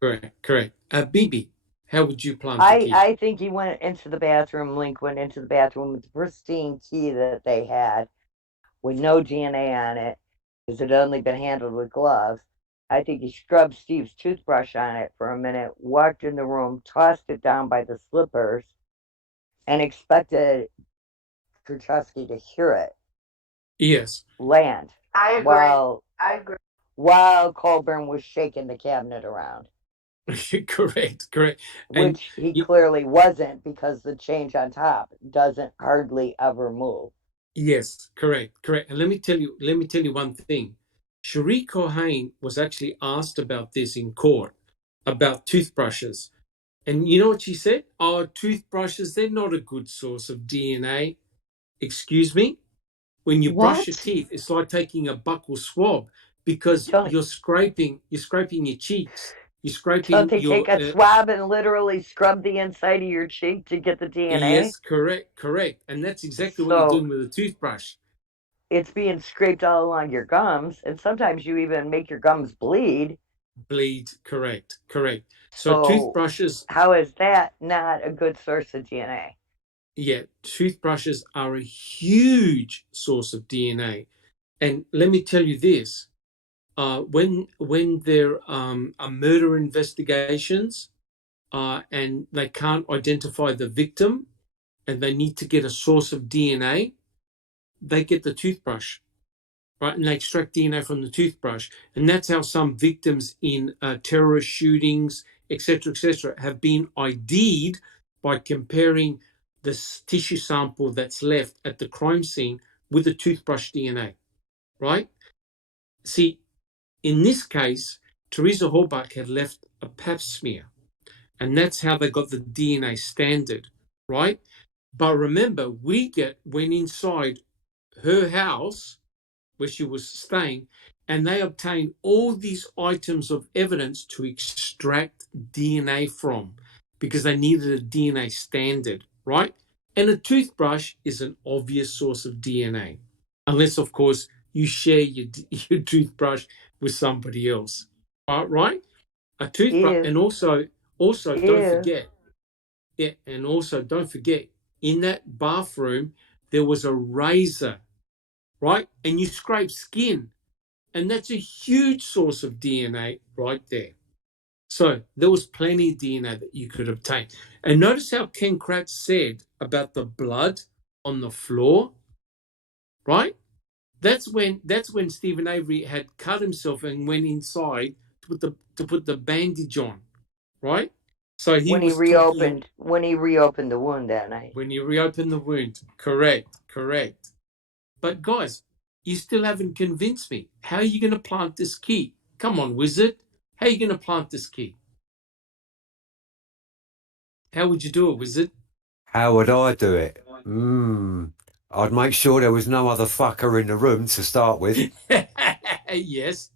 Correct. Correct. Bibi, how would you plant the key? I think he went into the bathroom. Link went into the bathroom with the pristine key that they had, with no DNA on it, because it had only been handled with gloves. I think he scrubbed Steve's toothbrush on it for a minute, walked in the room, tossed it down by the slippers, and expected Kucharski to hear it Yes. land I agree. while I agree. while Colburn was shaking the cabinet around, Correct. Correct. And which he clearly wasn't, because the change on top doesn't hardly ever move. yes, correct. Correct. And let me tell you one thing. Cherie Cohen was actually asked about this in court, about toothbrushes. And you know what she said? Oh, toothbrushes, they're not a good source of DNA. Excuse me? When you brush your What? teeth, it's like taking a buccal swab, because Don't you're scraping your cheeks. You're don't scraping they your take a swab and literally scrub the inside of your cheek to get the DNA? yes, correct. And that's exactly what you're So doing with a toothbrush. it's being scraped all along your gums, and sometimes you even make your gums bleed. Bleed, correct. So So toothbrushes, how is that not a good source of DNA? yeah, toothbrushes are a huge source of DNA. And let me tell you this, when there are murder investigations, and they can't identify the victim and they need to get a source of DNA, they get the toothbrush, right? And they extract DNA from the toothbrush. And that's how some victims in terrorist shootings, etc., have been ID'd by comparing the tissue sample that's left at the crime scene with the toothbrush DNA, right? See, in this case, Teresa Horbach had left a pap smear, and that's how they got the DNA standard, right? But remember, went inside her house where she was staying, and they obtained all these items of evidence to extract DNA from, because they needed a DNA standard, right? And a toothbrush is an obvious source of DNA, unless, of course, you share your toothbrush with somebody else, right? A toothbrush, Is and also don't is forget, yeah, and also don't forget, in that bathroom there was a razor, right? And you scrape skin, and that's a huge source of DNA right there. So there was plenty of DNA that you could obtain. And notice how Ken Kratz said about the blood on the floor, right? That's when Stephen Avery had cut himself and went inside to put the bandage on, right? So he when he was talking reopened the wound that night. when he reopened the wound. Correct. But guys, you still haven't convinced me. How are you going to plant this key? Come on, wizard. How are you going to plant this key? How would you do it, wizard? How would I do it? I'd make sure there was no other fucker in the room to start with. Yes.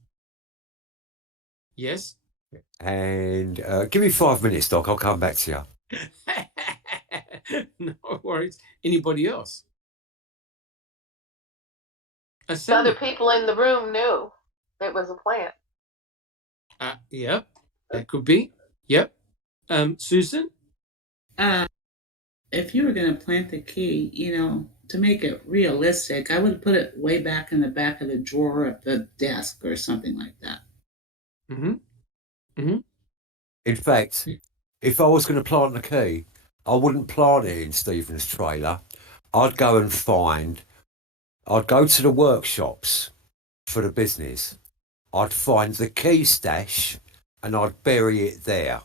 And give me 5 minutes, Doc. I'll come back to you. No worries. Anybody else? The other people in the room knew it was a plant. Yep, that could be. Yep. Susan? If you were going to plant the key, to make it realistic, I would put it way back in the back of the drawer of the desk or something like that. In fact, if I was going to plant the key, I wouldn't plant it in Stephen's trailer. I'd go to the workshops for the business. I'd find the key stash and I'd bury it there.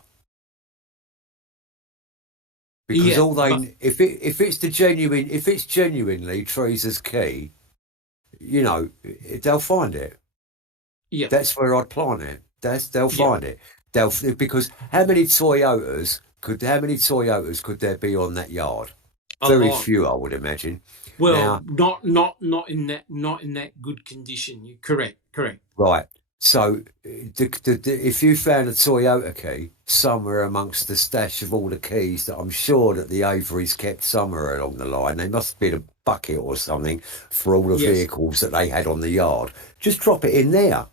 Because if it's genuinely Teresa's key, they'll find it. Yeah. That's where I'd plant it. They'll find it. Because how many Toyotas could there be on that yard? Very few, I would imagine. Well, now, not in that good condition. You're correct. Right. So if you found a Toyota key somewhere amongst the stash of all the keys that I'm sure that the Averys kept somewhere along the line, they must have been a bucket or something for all the vehicles that they had on the yard. Just drop it in there.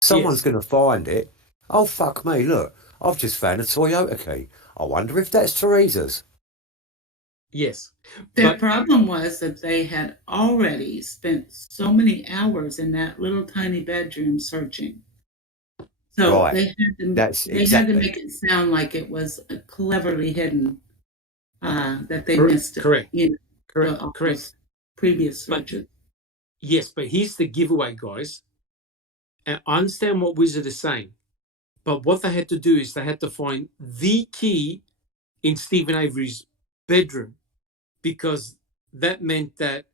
Someone's going to find it. Oh, fuck me, look, I've just found a Toyota key. I wonder if that's Teresa's. Yes. The problem was that they had already spent so many hours in that little tiny bedroom searching. So they had to make it sound like it was cleverly hidden, that they missed it. Correct. Correct. Previous searches. Yes, but here's the giveaway, guys. And I understand what Wizard is saying, but what they had to do is they had to find the key in Stephen Avery's bedroom, because that meant that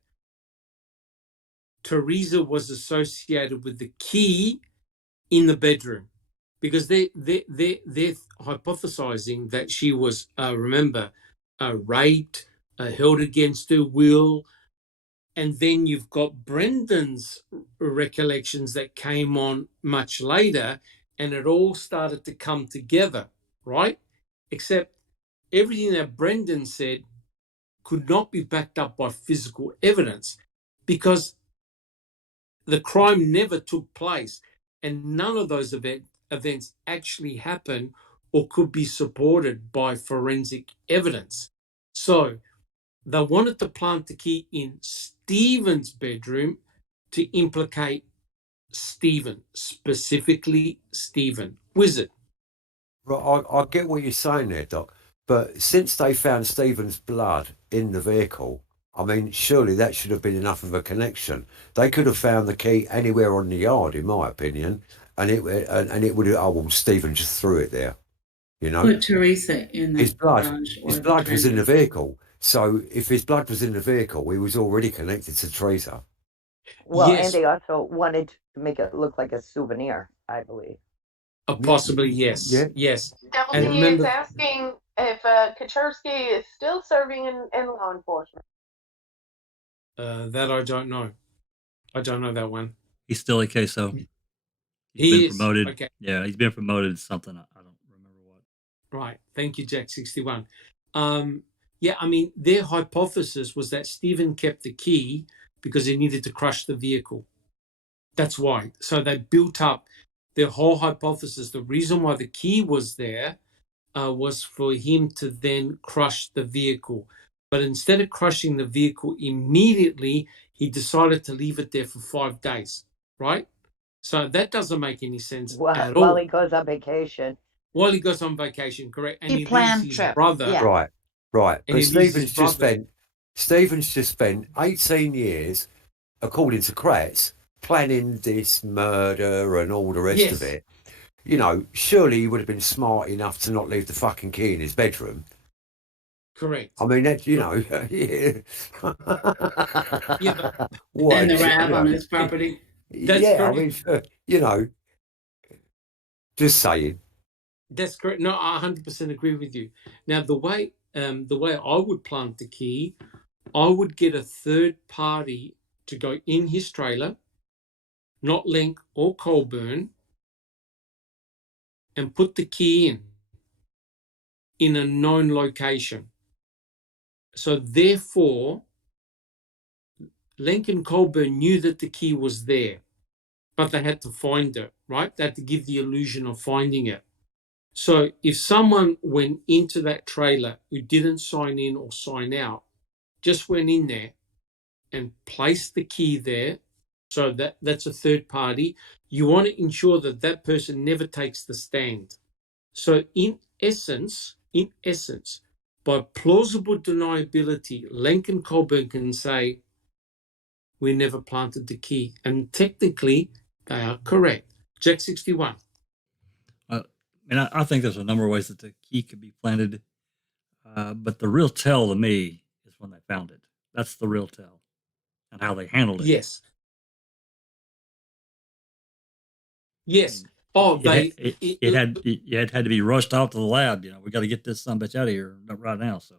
Teresa was associated with the key in the bedroom, because they're hypothesizing that she was, raped, held against her will. And then you've got Brendan's recollections that came on much later, and it all started to come together, right? Except everything that Brendan said could not be backed up by physical evidence, because the crime never took place, and none of those events actually happened or could be supported by forensic evidence. So they wanted to plant the key in Stephen's bedroom to implicate Stephen, specifically Stephen. Wizard. Right, I get what you're saying there, Doc. But since they found Stephen's blood in the vehicle, I mean, surely that should have been enough of a connection. They could have found the key anywhere on the yard, in my opinion, and it would have. Oh, well, Stephen just threw it there. Put Teresa in the his blood was in the vehicle. So if his blood was in the vehicle, he was already connected to Teresa. Well, and they also wanted to make it look like a souvenir, I believe. Possibly, yes. Yeah. Yes. Double D is asking if Kaczynski is still serving in law enforcement. That I don't know. I don't know that one. He's still a CASO. He's been promoted. Okay. Yeah, he's been promoted to something. I don't remember what. Right. Thank you, Jack61. Yeah, I mean, their hypothesis was that Stephen kept the key because he needed to crush the vehicle. That's why. So they built up their whole hypothesis. The reason why the key was there was for him to then crush the vehicle. But instead of crushing the vehicle immediately, he decided to leave it there for 5 days, right? So that doesn't make any sense at all. While he goes on vacation. While he goes on vacation, correct. And he planned leaves his trip. Brother. Yeah. Right. And But Stephen's just spent 18 years according to Kratz, planning this murder and all the rest of it, you know, surely he would have been smart enough to not leave the fucking key in his bedroom. Correct. I mean, that, you know, yeah, what, and the rab on his property. That's I correct. mean, you know, just saying. That's correct. No, I 100% agree with you. Now, the way I would plant the key, I would get a third party to go in his trailer, not Lenk or Colburn, and put the key in a known location. So therefore, Lenk and Colburn knew that the key was there, but they had to find it, right? They had to give the illusion of finding it. So if someone went into that trailer who didn't sign in or sign out, just went in there and placed the key there, so that's a third party, you want to ensure that that person never takes the stand. So in essence, by plausible deniability, Lenk and Colburn can say, we never planted the key. And technically, they are correct. Jack 61. And I think there's a number of ways that the key could be planted. But the real tell to me is when they found it. That's the real tell, and how they handled it. Yes. It had to be rushed out to the lab. You know, we got to get this son bitch out of here right now. So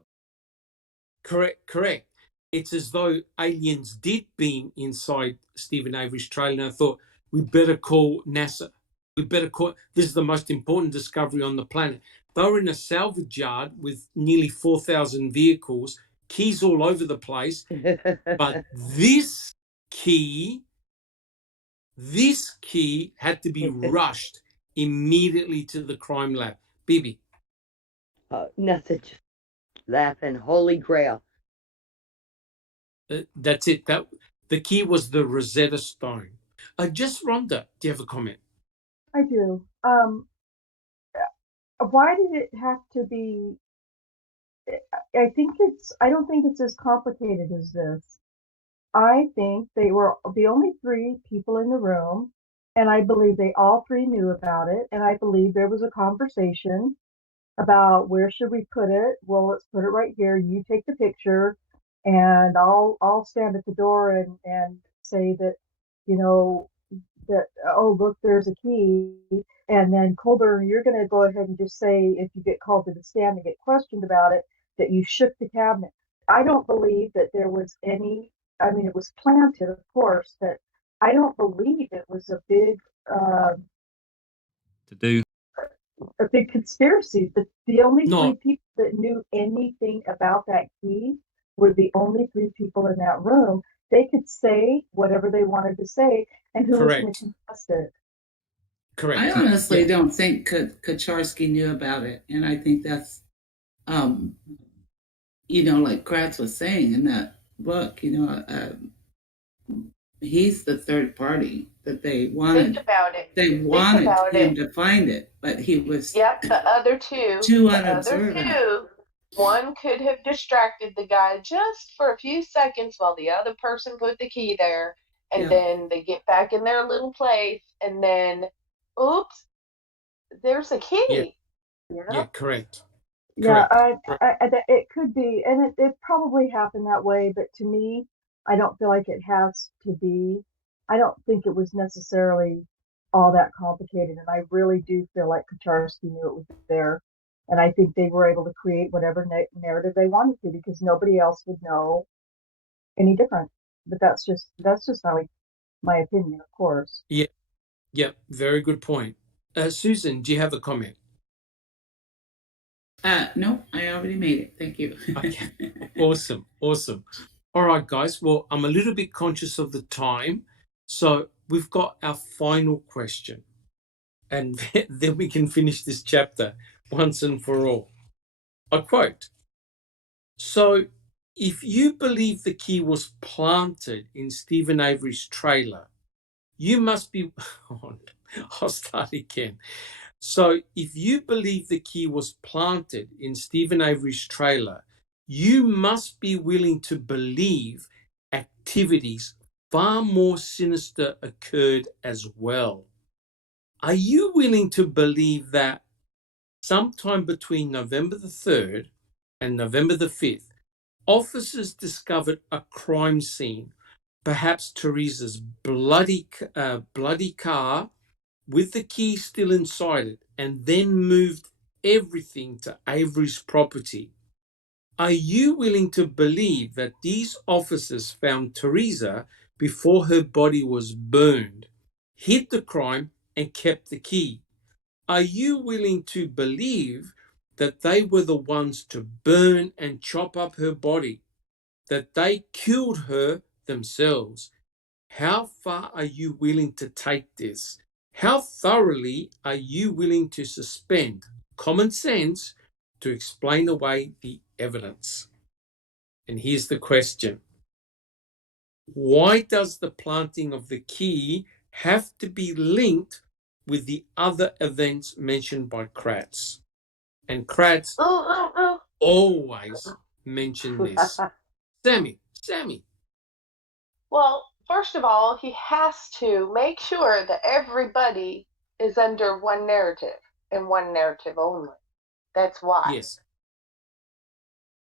correct. It's as though aliens did beam inside Stephen Avery's trailer, and I thought, we better call NASA. This is the most important discovery on the planet. They were in a salvage yard with nearly 4,000 vehicles, keys all over the place. But this key had to be rushed immediately to the crime lab. Bibi. Nothing. Just laughing. Holy Grail. That's it. The key was the Rosetta Stone. Just Rhonda, do you have a comment? I do. Why did it have to be? I don't think it's as complicated as this. I think they were the only three people in the room, and I believe they all three knew about it. And I believe there was a conversation about where should we put it. Well, let's put it right here. You take the picture, and I'll stand at the door and say that, you know, that, oh, look, there's a key. And then Colburn, you're going to go ahead and just say, if you get called to the stand and get questioned about it, that you shook the cabinet. I don't believe that there was any, I mean, it was planted, of course, but I don't believe it was a big conspiracy. The only three people that knew anything about that key were the only three people in that room. They could say whatever they wanted to say, and who was going to contest it? Correct. I honestly don't think Kacharsky knew about it, and I think that's, you know, like Kratz was saying in that book, you know, he's the third party that they wanted. Think about it. They wanted him to find it, but he was. Yep, the other two. Too unobservant. One could have distracted the guy just for a few seconds while the other person put the key there, and then they get back in their little place, and then, oops, there's a key. Yeah, correct. Yeah, it could be, and it probably happened that way, but to me, I don't feel like it has to be. I don't think it was necessarily all that complicated, and I really do feel like Kacharsky knew it was there, and I think they were able to create whatever narrative they wanted to, because nobody else would know any different. But that's just my opinion, of course. Yeah, very good point. Susan, do you have a comment? No, I already made it. Thank you. Okay. Awesome. All right, guys. Well, I'm a little bit conscious of the time, so we've got our final question, and then we can finish this chapter once and for all. I quote, so if you believe the key was planted in Stephen Avery's trailer, you must be, I'll start again. So if you believe the key was planted in Stephen Avery's trailer, you must be willing to believe activities far more sinister occurred as well. Are you willing to believe that sometime between November the 3rd and November the 5th, officers discovered a crime scene, perhaps Teresa's bloody car with the key still inside it, and then moved everything to Avery's property? Are you willing to believe that these officers found Teresa before her body was burned, hid the crime, and kept the key? Are you willing to believe that they were the ones to burn and chop up her body, that they killed her themselves? How far are you willing to take this? How thoroughly are you willing to suspend common sense to explain away the evidence? And here's the question. Why does the planting of the key have to be linked with the other events mentioned by Kratz? And Kratz always mentioned this. Sammy. Well, first of all, he has to make sure that everybody is under one narrative and one narrative only. That's why.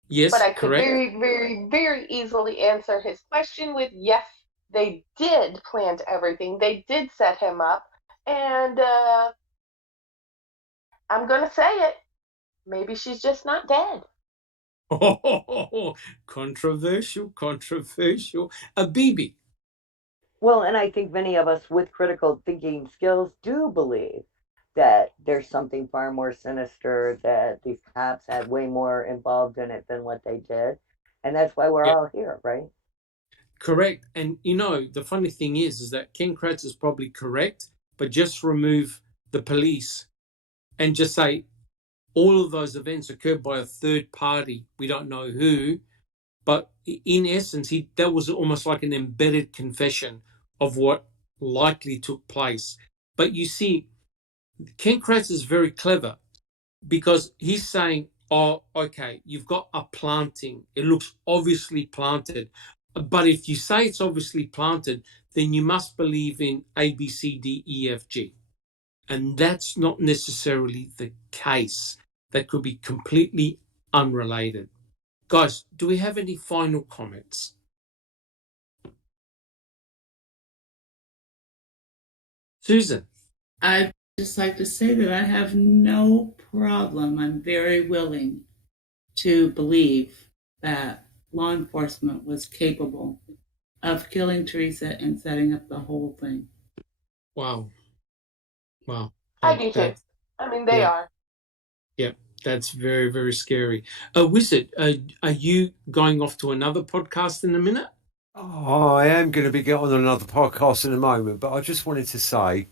Yes, but I could correct. very, very, very easily answer his question with yes, they did plant everything. They did set him up. And I'm going to say it. Maybe she's just not dead. Oh, controversial. Bibi. Well, and I think many of us with critical thinking skills do believe that there's something far more sinister, that these cops had way more involved in it than what they did. And that's why we're all here, right? Correct. And, the funny thing is that Ken Kratz is probably correct, but just remove the police and just say all of those events occurred by a third party. We don't know who, but in essence, that was almost like an embedded confession of what likely took place. But you see, Ken Kratz is very clever because he's saying, oh, okay, you've got a planting. It looks obviously planted. But if you say it's obviously planted, then you must believe in A, B, C, D, E, F, G. And that's not necessarily the case. That could be completely unrelated. Guys, do we have any final comments? Susan? I'd just like to say that I have no problem. I'm very willing to believe that law enforcement was capable of killing Teresa and setting up the whole thing. Wow. I do too. I mean, they are. Yeah, that's very, very scary. Wizard, are you going off to another podcast in a minute? Oh, I am going to be on another podcast in a moment, but I just wanted to say,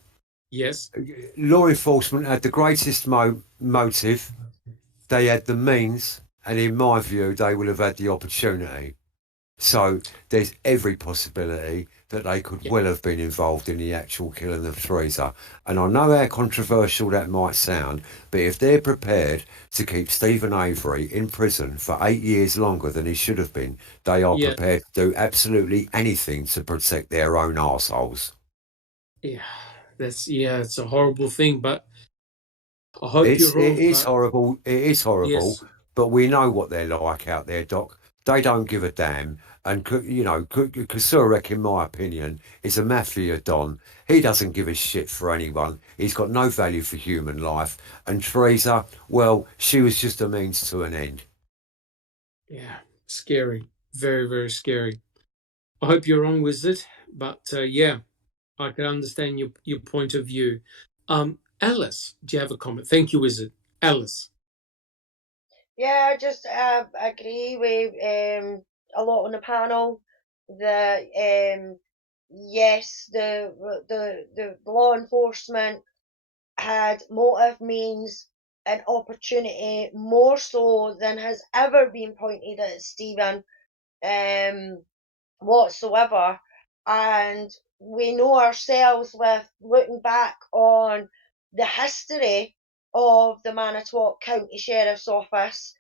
yes, law enforcement had the greatest motive. They had the means, and in my view, they will have had the opportunity. So there's every possibility that they could well have been involved in the actual killing of Teresa. And I know how controversial that might sound, but if they're prepared to keep Stephen Avery in prison for 8 years longer than he should have been, they are prepared to do absolutely anything to protect their own arseholes. It's a horrible thing, but I hope you're wrong. It is horrible. It is horrible, but we know what they're like out there, Doc. They don't give a damn. And, Kasurek, in my opinion, is a mafia don. He doesn't give a shit for anyone. He's got no value for human life. And Teresa, well, she was just a means to an end. Yeah, scary. Very, very scary. I hope you're wrong, Wizard. But, I can understand your point of view. Alice, do you have a comment? Thank you, Wizard. Alice. Yeah, I just agree with a lot on the panel that yes, the law enforcement had motive, means, and opportunity more so than has ever been pointed at Stephen whatsoever. And we know ourselves with looking back on the history of the Manitowoc County Sheriff's Office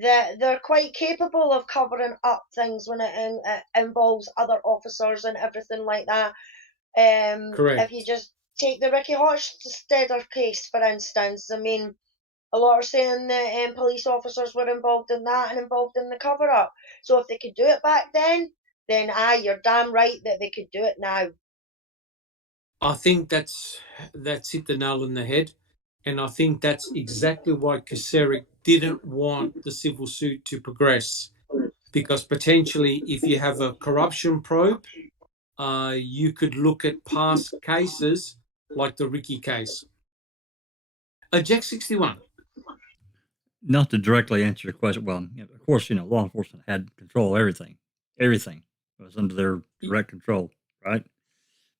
that they're quite capable of covering up things when it involves other officers and everything like that. Correct. If you just take the Ricky Hofstadter case, for instance, I mean, a lot are saying that police officers were involved in that and involved in the cover-up. So if they could do it back then aye, you're damn right that they could do it now. I think that's hit the nail on the head. And I think that's exactly why Kaseric didn't want the civil suit to progress. Because potentially, if you have a corruption probe, you could look at past cases like the Ricky case. Jack 61. Not to directly answer your question, well, of course, law enforcement had control of everything. Everything was under their direct control, right?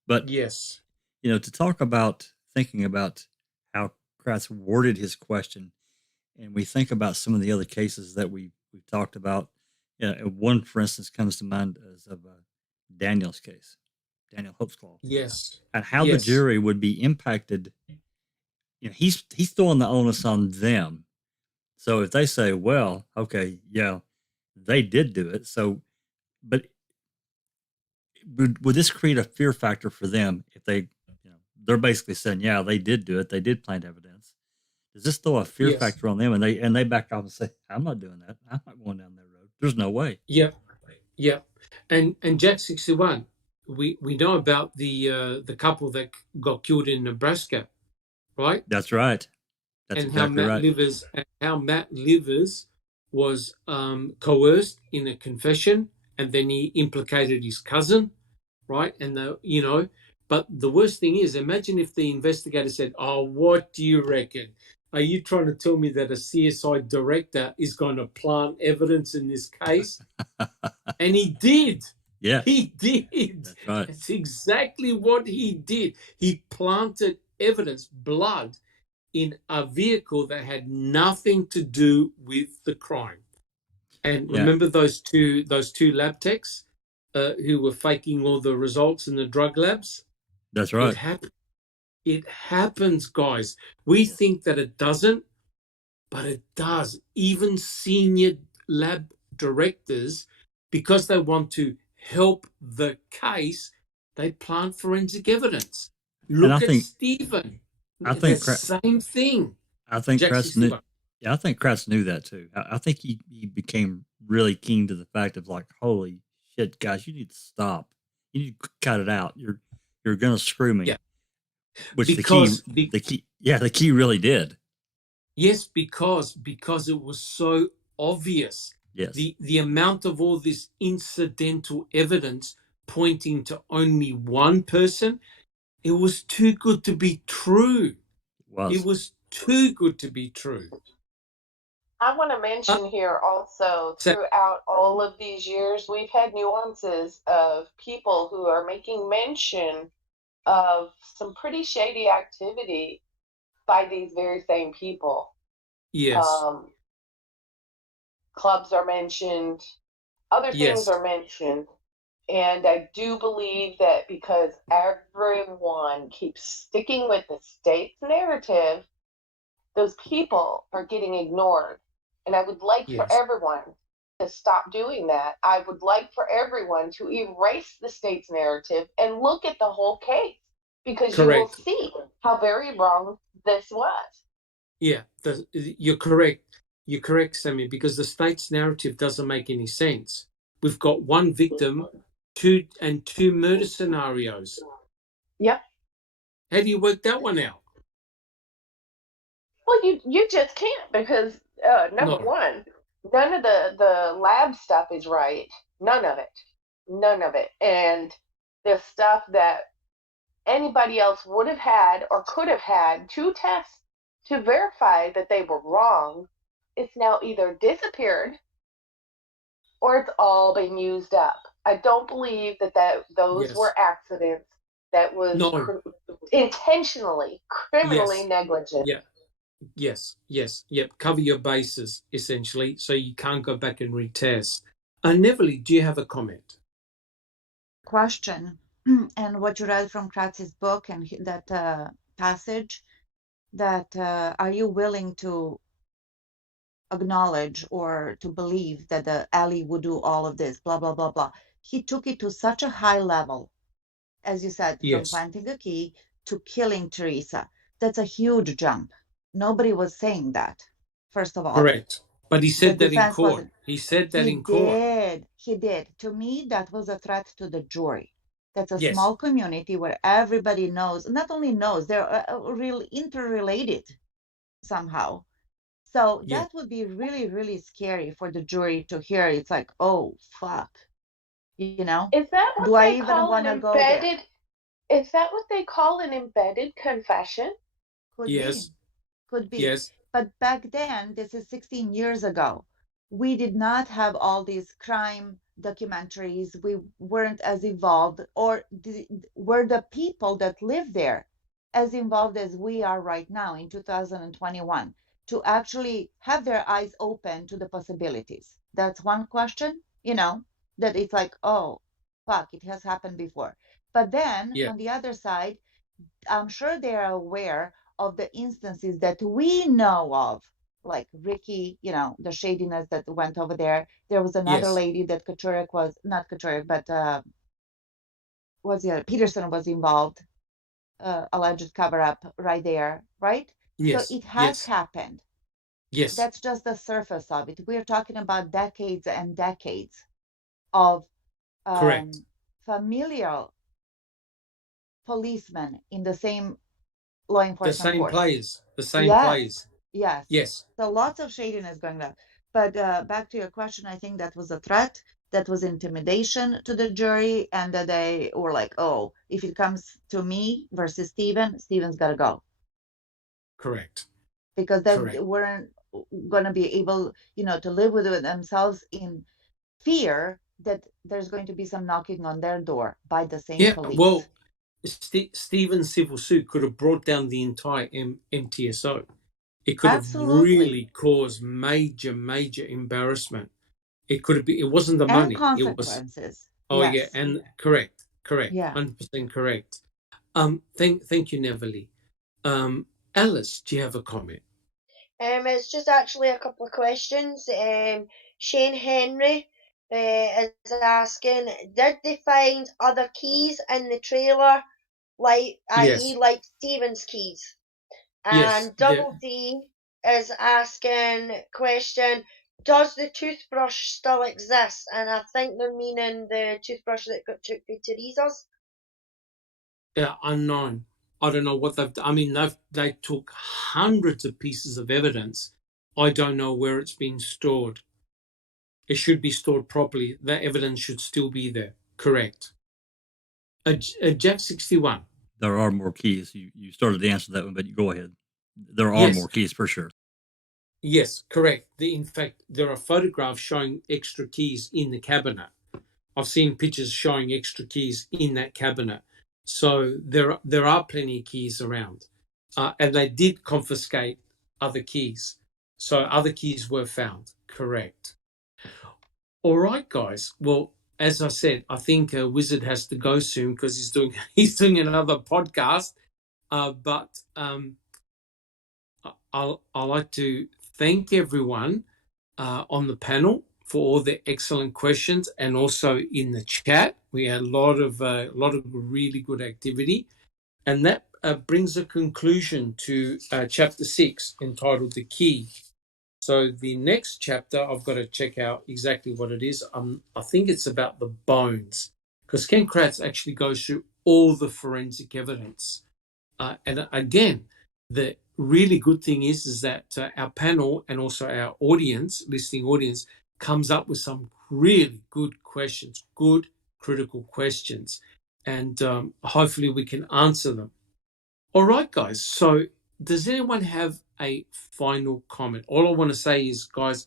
But yes, to talk about thinking about how Kratz worded his question, and we think about some of the other cases that we've talked about. One, for instance, comes to mind as of Daniel's case, Daniel Hopesclaw. Yes, and how the jury would be impacted. He's throwing the onus on them. So if they say, well, okay, yeah, they did do it. So, but would this create a fear factor for them if they're basically saying, yeah, they did do it. They did plant evidence. Does this throw a fear factor on them? And they back off and say, I'm not doing that. I'm not going down that road. There's no way. Yep. And Jack 61, we know about the couple that got killed in Nebraska, right? That's right. That's and exactly right. How Matt Livers was coerced in a confession, and then he implicated his cousin, right? And but the worst thing is, imagine if the investigator said, "Oh, what do you reckon? Are you trying to tell me that a CSI director is going to plant evidence in this case?" And he did. Yeah, he did. That's right. That's exactly what he did. He planted evidence, blood, in a vehicle that had nothing to do with the crime. And remember those two lab techs who were faking all the results in the drug labs? That's right. It happens, guys. We think that it doesn't, but it does. Even senior lab directors, because they want to help the case, they plant forensic evidence. Look at Stephen. I think the same thing. I think Kratz knew. Yeah, I think Kratz knew that too. I think he became really keen to the fact of like, holy shit, guys, you need to stop. You need to cut it out. You're gonna screw me. Yeah. Which the key really did. Yes, because it was so obvious. Yes. The amount of all this incidental evidence pointing to only one person, it was too good to be true. It was too good to be true. I want to mention here also, throughout all of these years, we've had nuances of people who are making mention of some pretty shady activity by these very same people. Yes. Clubs are mentioned, other things are mentioned. And I do believe that because everyone keeps sticking with the state's narrative, those people are getting ignored. And I would like for everyone to stop doing that. I would like for everyone to erase the state's narrative and look at the whole case, because you will see how very wrong this was. Yeah, you're correct. You're correct, Sammy, because the state's narrative doesn't make any sense. We've got one victim, two murder scenarios. Yep. How do you work that one out? Well, you just can't, because number one, none of the lab stuff is right. None of it. And the stuff that anybody else would have had or could have had to test to verify that they were wrong, it's now either disappeared or it's all been used up. I don't believe that those were accidents. That was intentionally, criminally negligent. Yeah. Yes. Yep. Cover your bases, essentially, so you can't go back and retest. Neverly, do you have a comment? Question. And what you read from Kratz's book and that passage, that are you willing to acknowledge or to believe that the Ellie would do all of this, blah, blah, blah, blah. He took it to such a high level, as you said, from Yes. planting a key to killing Teresa. That's a huge jump. Nobody was saying that, first of all. Correct. But he The said that in defense court. wasn't. He said that He in court. did. He did. To me, that was a threat to the jury. That's a Yes. small community where everybody knows, not only knows, they're real interrelated somehow. So Yeah. that would be really, really scary for the jury to hear. It's like, oh, fuck. You know? Is that what Do I they even call want an to go there? embedded? Is that what they call an embedded confession? Could Yes. be. Could be. Yes. But back then, this is 16 years ago, we did not have all these crime documentaries. We weren't as evolved, or were the people that live there as involved as we are right now in 2021 to actually have their eyes open to the possibilities? That's one question, you know, that it's like, oh, fuck, it has happened before. But then Yeah. on the other side, I'm sure they are aware of the instances that we know of, like Ricky, you know, the shadiness that went over there. There was another Yes. lady that Kachurik was, not Kachurik, but was the Peterson was involved, alleged cover up right there, right? Yes. So it has Yes. happened. Yes. That's just the surface of it. We're talking about decades and decades of Correct. familial policemen in the same law The enforcement same force. players. The same Yes. players. Yes. Yes. So lots of shadiness going on. But back to your question, I think that was a threat. That was intimidation to the jury. And that they were like, oh, if it comes to me versus Steven's got to go. Correct. Because then Correct. they weren't going to be able, you know, to live with themselves in fear that there's going to be some knocking on their door by the same police. Well, Stephen's civil suit could have brought down the entire MTSO. It could Absolutely. have really caused major, major embarrassment. It could have been. It wasn't the And money. consequences. It was. Oh yes. yeah, and correct. Yeah. 100% correct. Thank you, Neverly. Alice, do you have a comment? It's just actually a couple of questions. Shane Henry is asking, did they find other keys in the trailer, like i.e. Yes. like Stephen's keys? Yes. And Double D is asking question, does the toothbrush still exist? And I think they're meaning the toothbrush that got took to Teresa's. Yeah, unknown. I don't know what they've done. I mean, they took hundreds of pieces of evidence. I don't know where it's been stored. It should be stored properly. That evidence should still be there. Correct. Jack 61. There are more keys. You started to answer that one, but you go ahead. There are more keys for sure. Yes, correct. In fact, there are photographs showing extra keys in the cabinet. I've seen pictures showing extra keys in that cabinet. So there are plenty of keys around. And they did confiscate other keys. So other keys were found. Correct. All right, guys. Well, as I said, I think Wizard has to go soon because he's doing another podcast. But I'd like to thank everyone on the panel for all the excellent questions, and also in the chat. We had a lot of really good activity, and that brings a conclusion to chapter 6, entitled "The Key." So the next chapter, I've got to check out exactly what it is. I think it's about the bones, because Ken Kratz actually goes through all the forensic evidence. And again, the really good thing is that our panel and also our listening audience, comes up with some really good questions, good critical questions, and hopefully we can answer them. All right, guys. So does anyone have a final comment? All I want to say is, guys,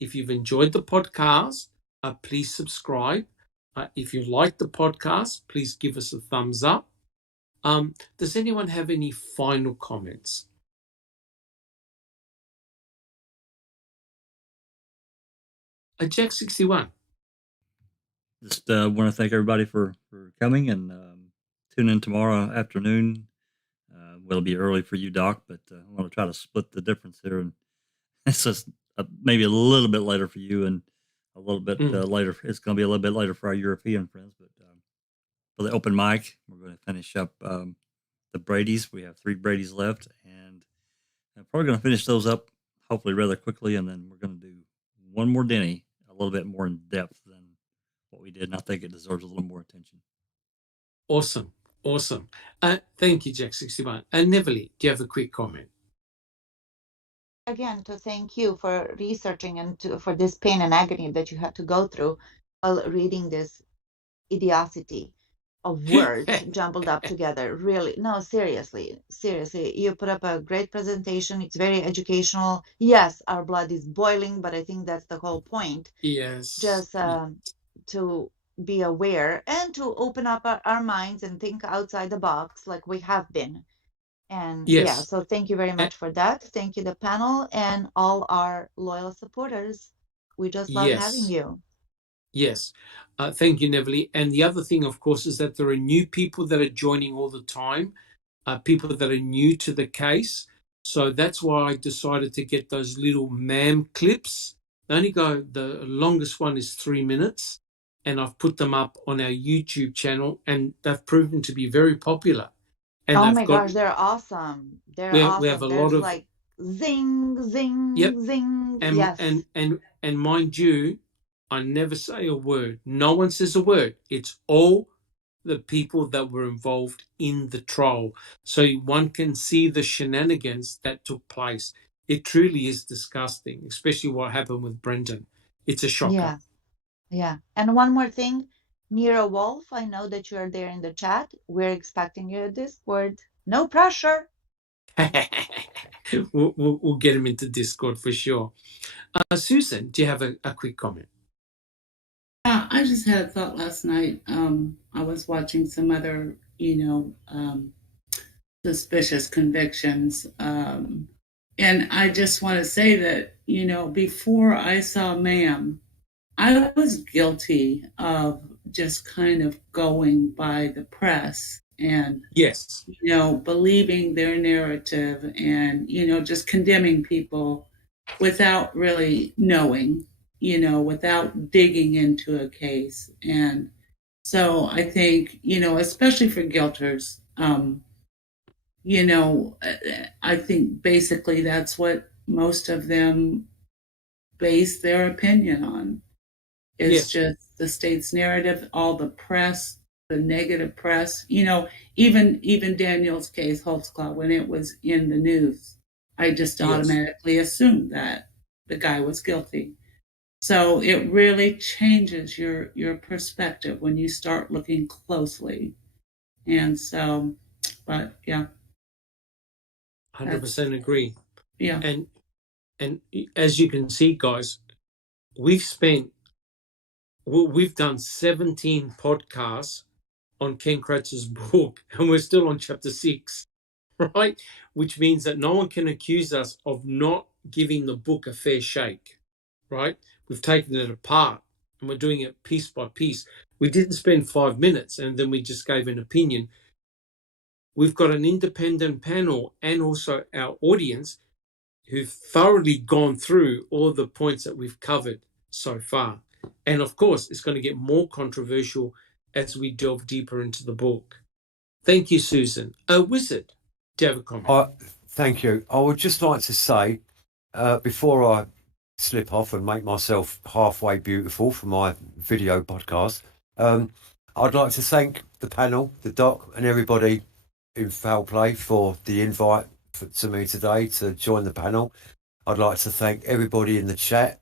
if you've enjoyed the podcast, please subscribe. If you like the podcast, please give us a thumbs up. Does anyone have any final comments? Jack 61. Just want to thank everybody for coming, and tune in tomorrow afternoon. It'll be early for you, Doc, but I want to try to split the difference here. And it's just maybe a little bit later for you and a little bit later. It's going to be a little bit later for our European friends. But for the open mic, we're going to finish up the Brady's. We have 3 Brady's left, and I'm probably going to finish those up hopefully rather quickly, and then we're going to do one more Denny, a little bit more in depth than what we did, and I think it deserves a little more attention. Awesome. Thank you, Jack61. And Neverly, do you have a quick comment? Again, to thank you for researching and for this pain and agony that you had to go through while reading this idiocy of words jumbled up together. Really, no, seriously, you put up a great presentation. It's very educational. Yes, our blood is boiling, but I think that's the whole point. Yes. Just to be aware and to open up our minds and think outside the box like we have been. And yes. So thank you very much for that. Thank you, the panel, and all our loyal supporters. We just love having you. Yes. Thank you, Neverly. And the other thing, of course, is that there are new people that are joining all the time, people that are new to the case. So that's why I decided to get those little ma'am clips. The longest one is 3 minutes, and I've put them up on our YouTube channel, and they've proven to be very popular. And oh my gosh, they're awesome. They're awesome. We have a lot of like zing, zing, zing. And, yes. And mind you, I never say a word. No one says a word. It's all the people that were involved in the trial. So one can see the shenanigans that took place. It truly is disgusting, especially what happened with Brendan. It's a shocker. Yeah. And one more thing, Mira Wolf, I know that you are there in the chat. We're expecting you at Discord. No pressure. We'll get him into Discord for sure. Susan, do you have a quick comment? I just had a thought last night. I was watching some other, suspicious convictions. And I just want to say that, before I saw Ma'am, I was guilty of just kind of going by the press and, yes, believing their narrative and, just condemning people without really knowing, without digging into a case. And so I think, especially for guilters, I think basically that's what most of them base their opinion on. It's just the state's narrative, all the press, the negative press. Even Daniel's case, Holtzclaw, when it was in the news, I just automatically assumed that the guy was guilty. So it really changes your perspective when you start looking closely. And so, but yeah. 100% agree. Yeah. And as you can see, guys, we've done 17 podcasts on Ken Kratz's book, and we're still on chapter 6, right? Which means that no one can accuse us of not giving the book a fair shake, right? We've taken it apart, and we're doing it piece by piece. We didn't spend 5 minutes, and then we just gave an opinion. We've got an independent panel and also our audience who've thoroughly gone through all the points that we've covered so far. And of course, it's going to get more controversial as we delve deeper into the book. Thank you, Susan. Wizard, do you have a comment? Thank you. I would just like to say, before I slip off and make myself halfway beautiful for my video podcast, I'd like to thank the panel, the doc, and everybody in Foul Play for the invite to me today to join the panel. I'd like to thank everybody in the chat.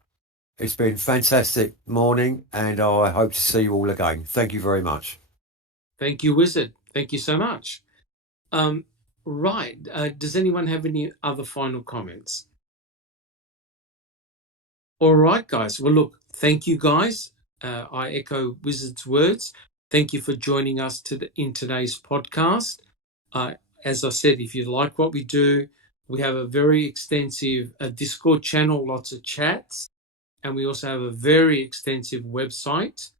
It's been a fantastic morning, and I hope to see you all again. Thank you very much. Thank you, Wizard. Thank you so much. Right. Does anyone have any other final comments? All right, guys. Well, look, thank you, guys. I echo Wizard's words. Thank you for joining us in today's podcast. As I said, if you like what we do, we have a very extensive Discord channel, lots of chats, and we also have a very extensive website.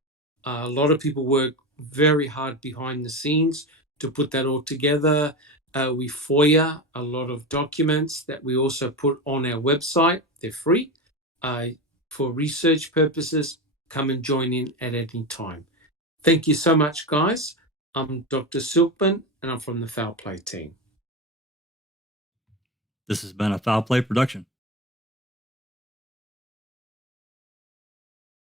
A lot of people work very hard behind the scenes to put that all together. We FOIA a lot of documents that we also put on our website. They're free. for research purposes, come and join in at any time. Thank you so much, guys. I'm Dr. Silkman, and I'm from the Foul Play team. This has been a Foul Play production.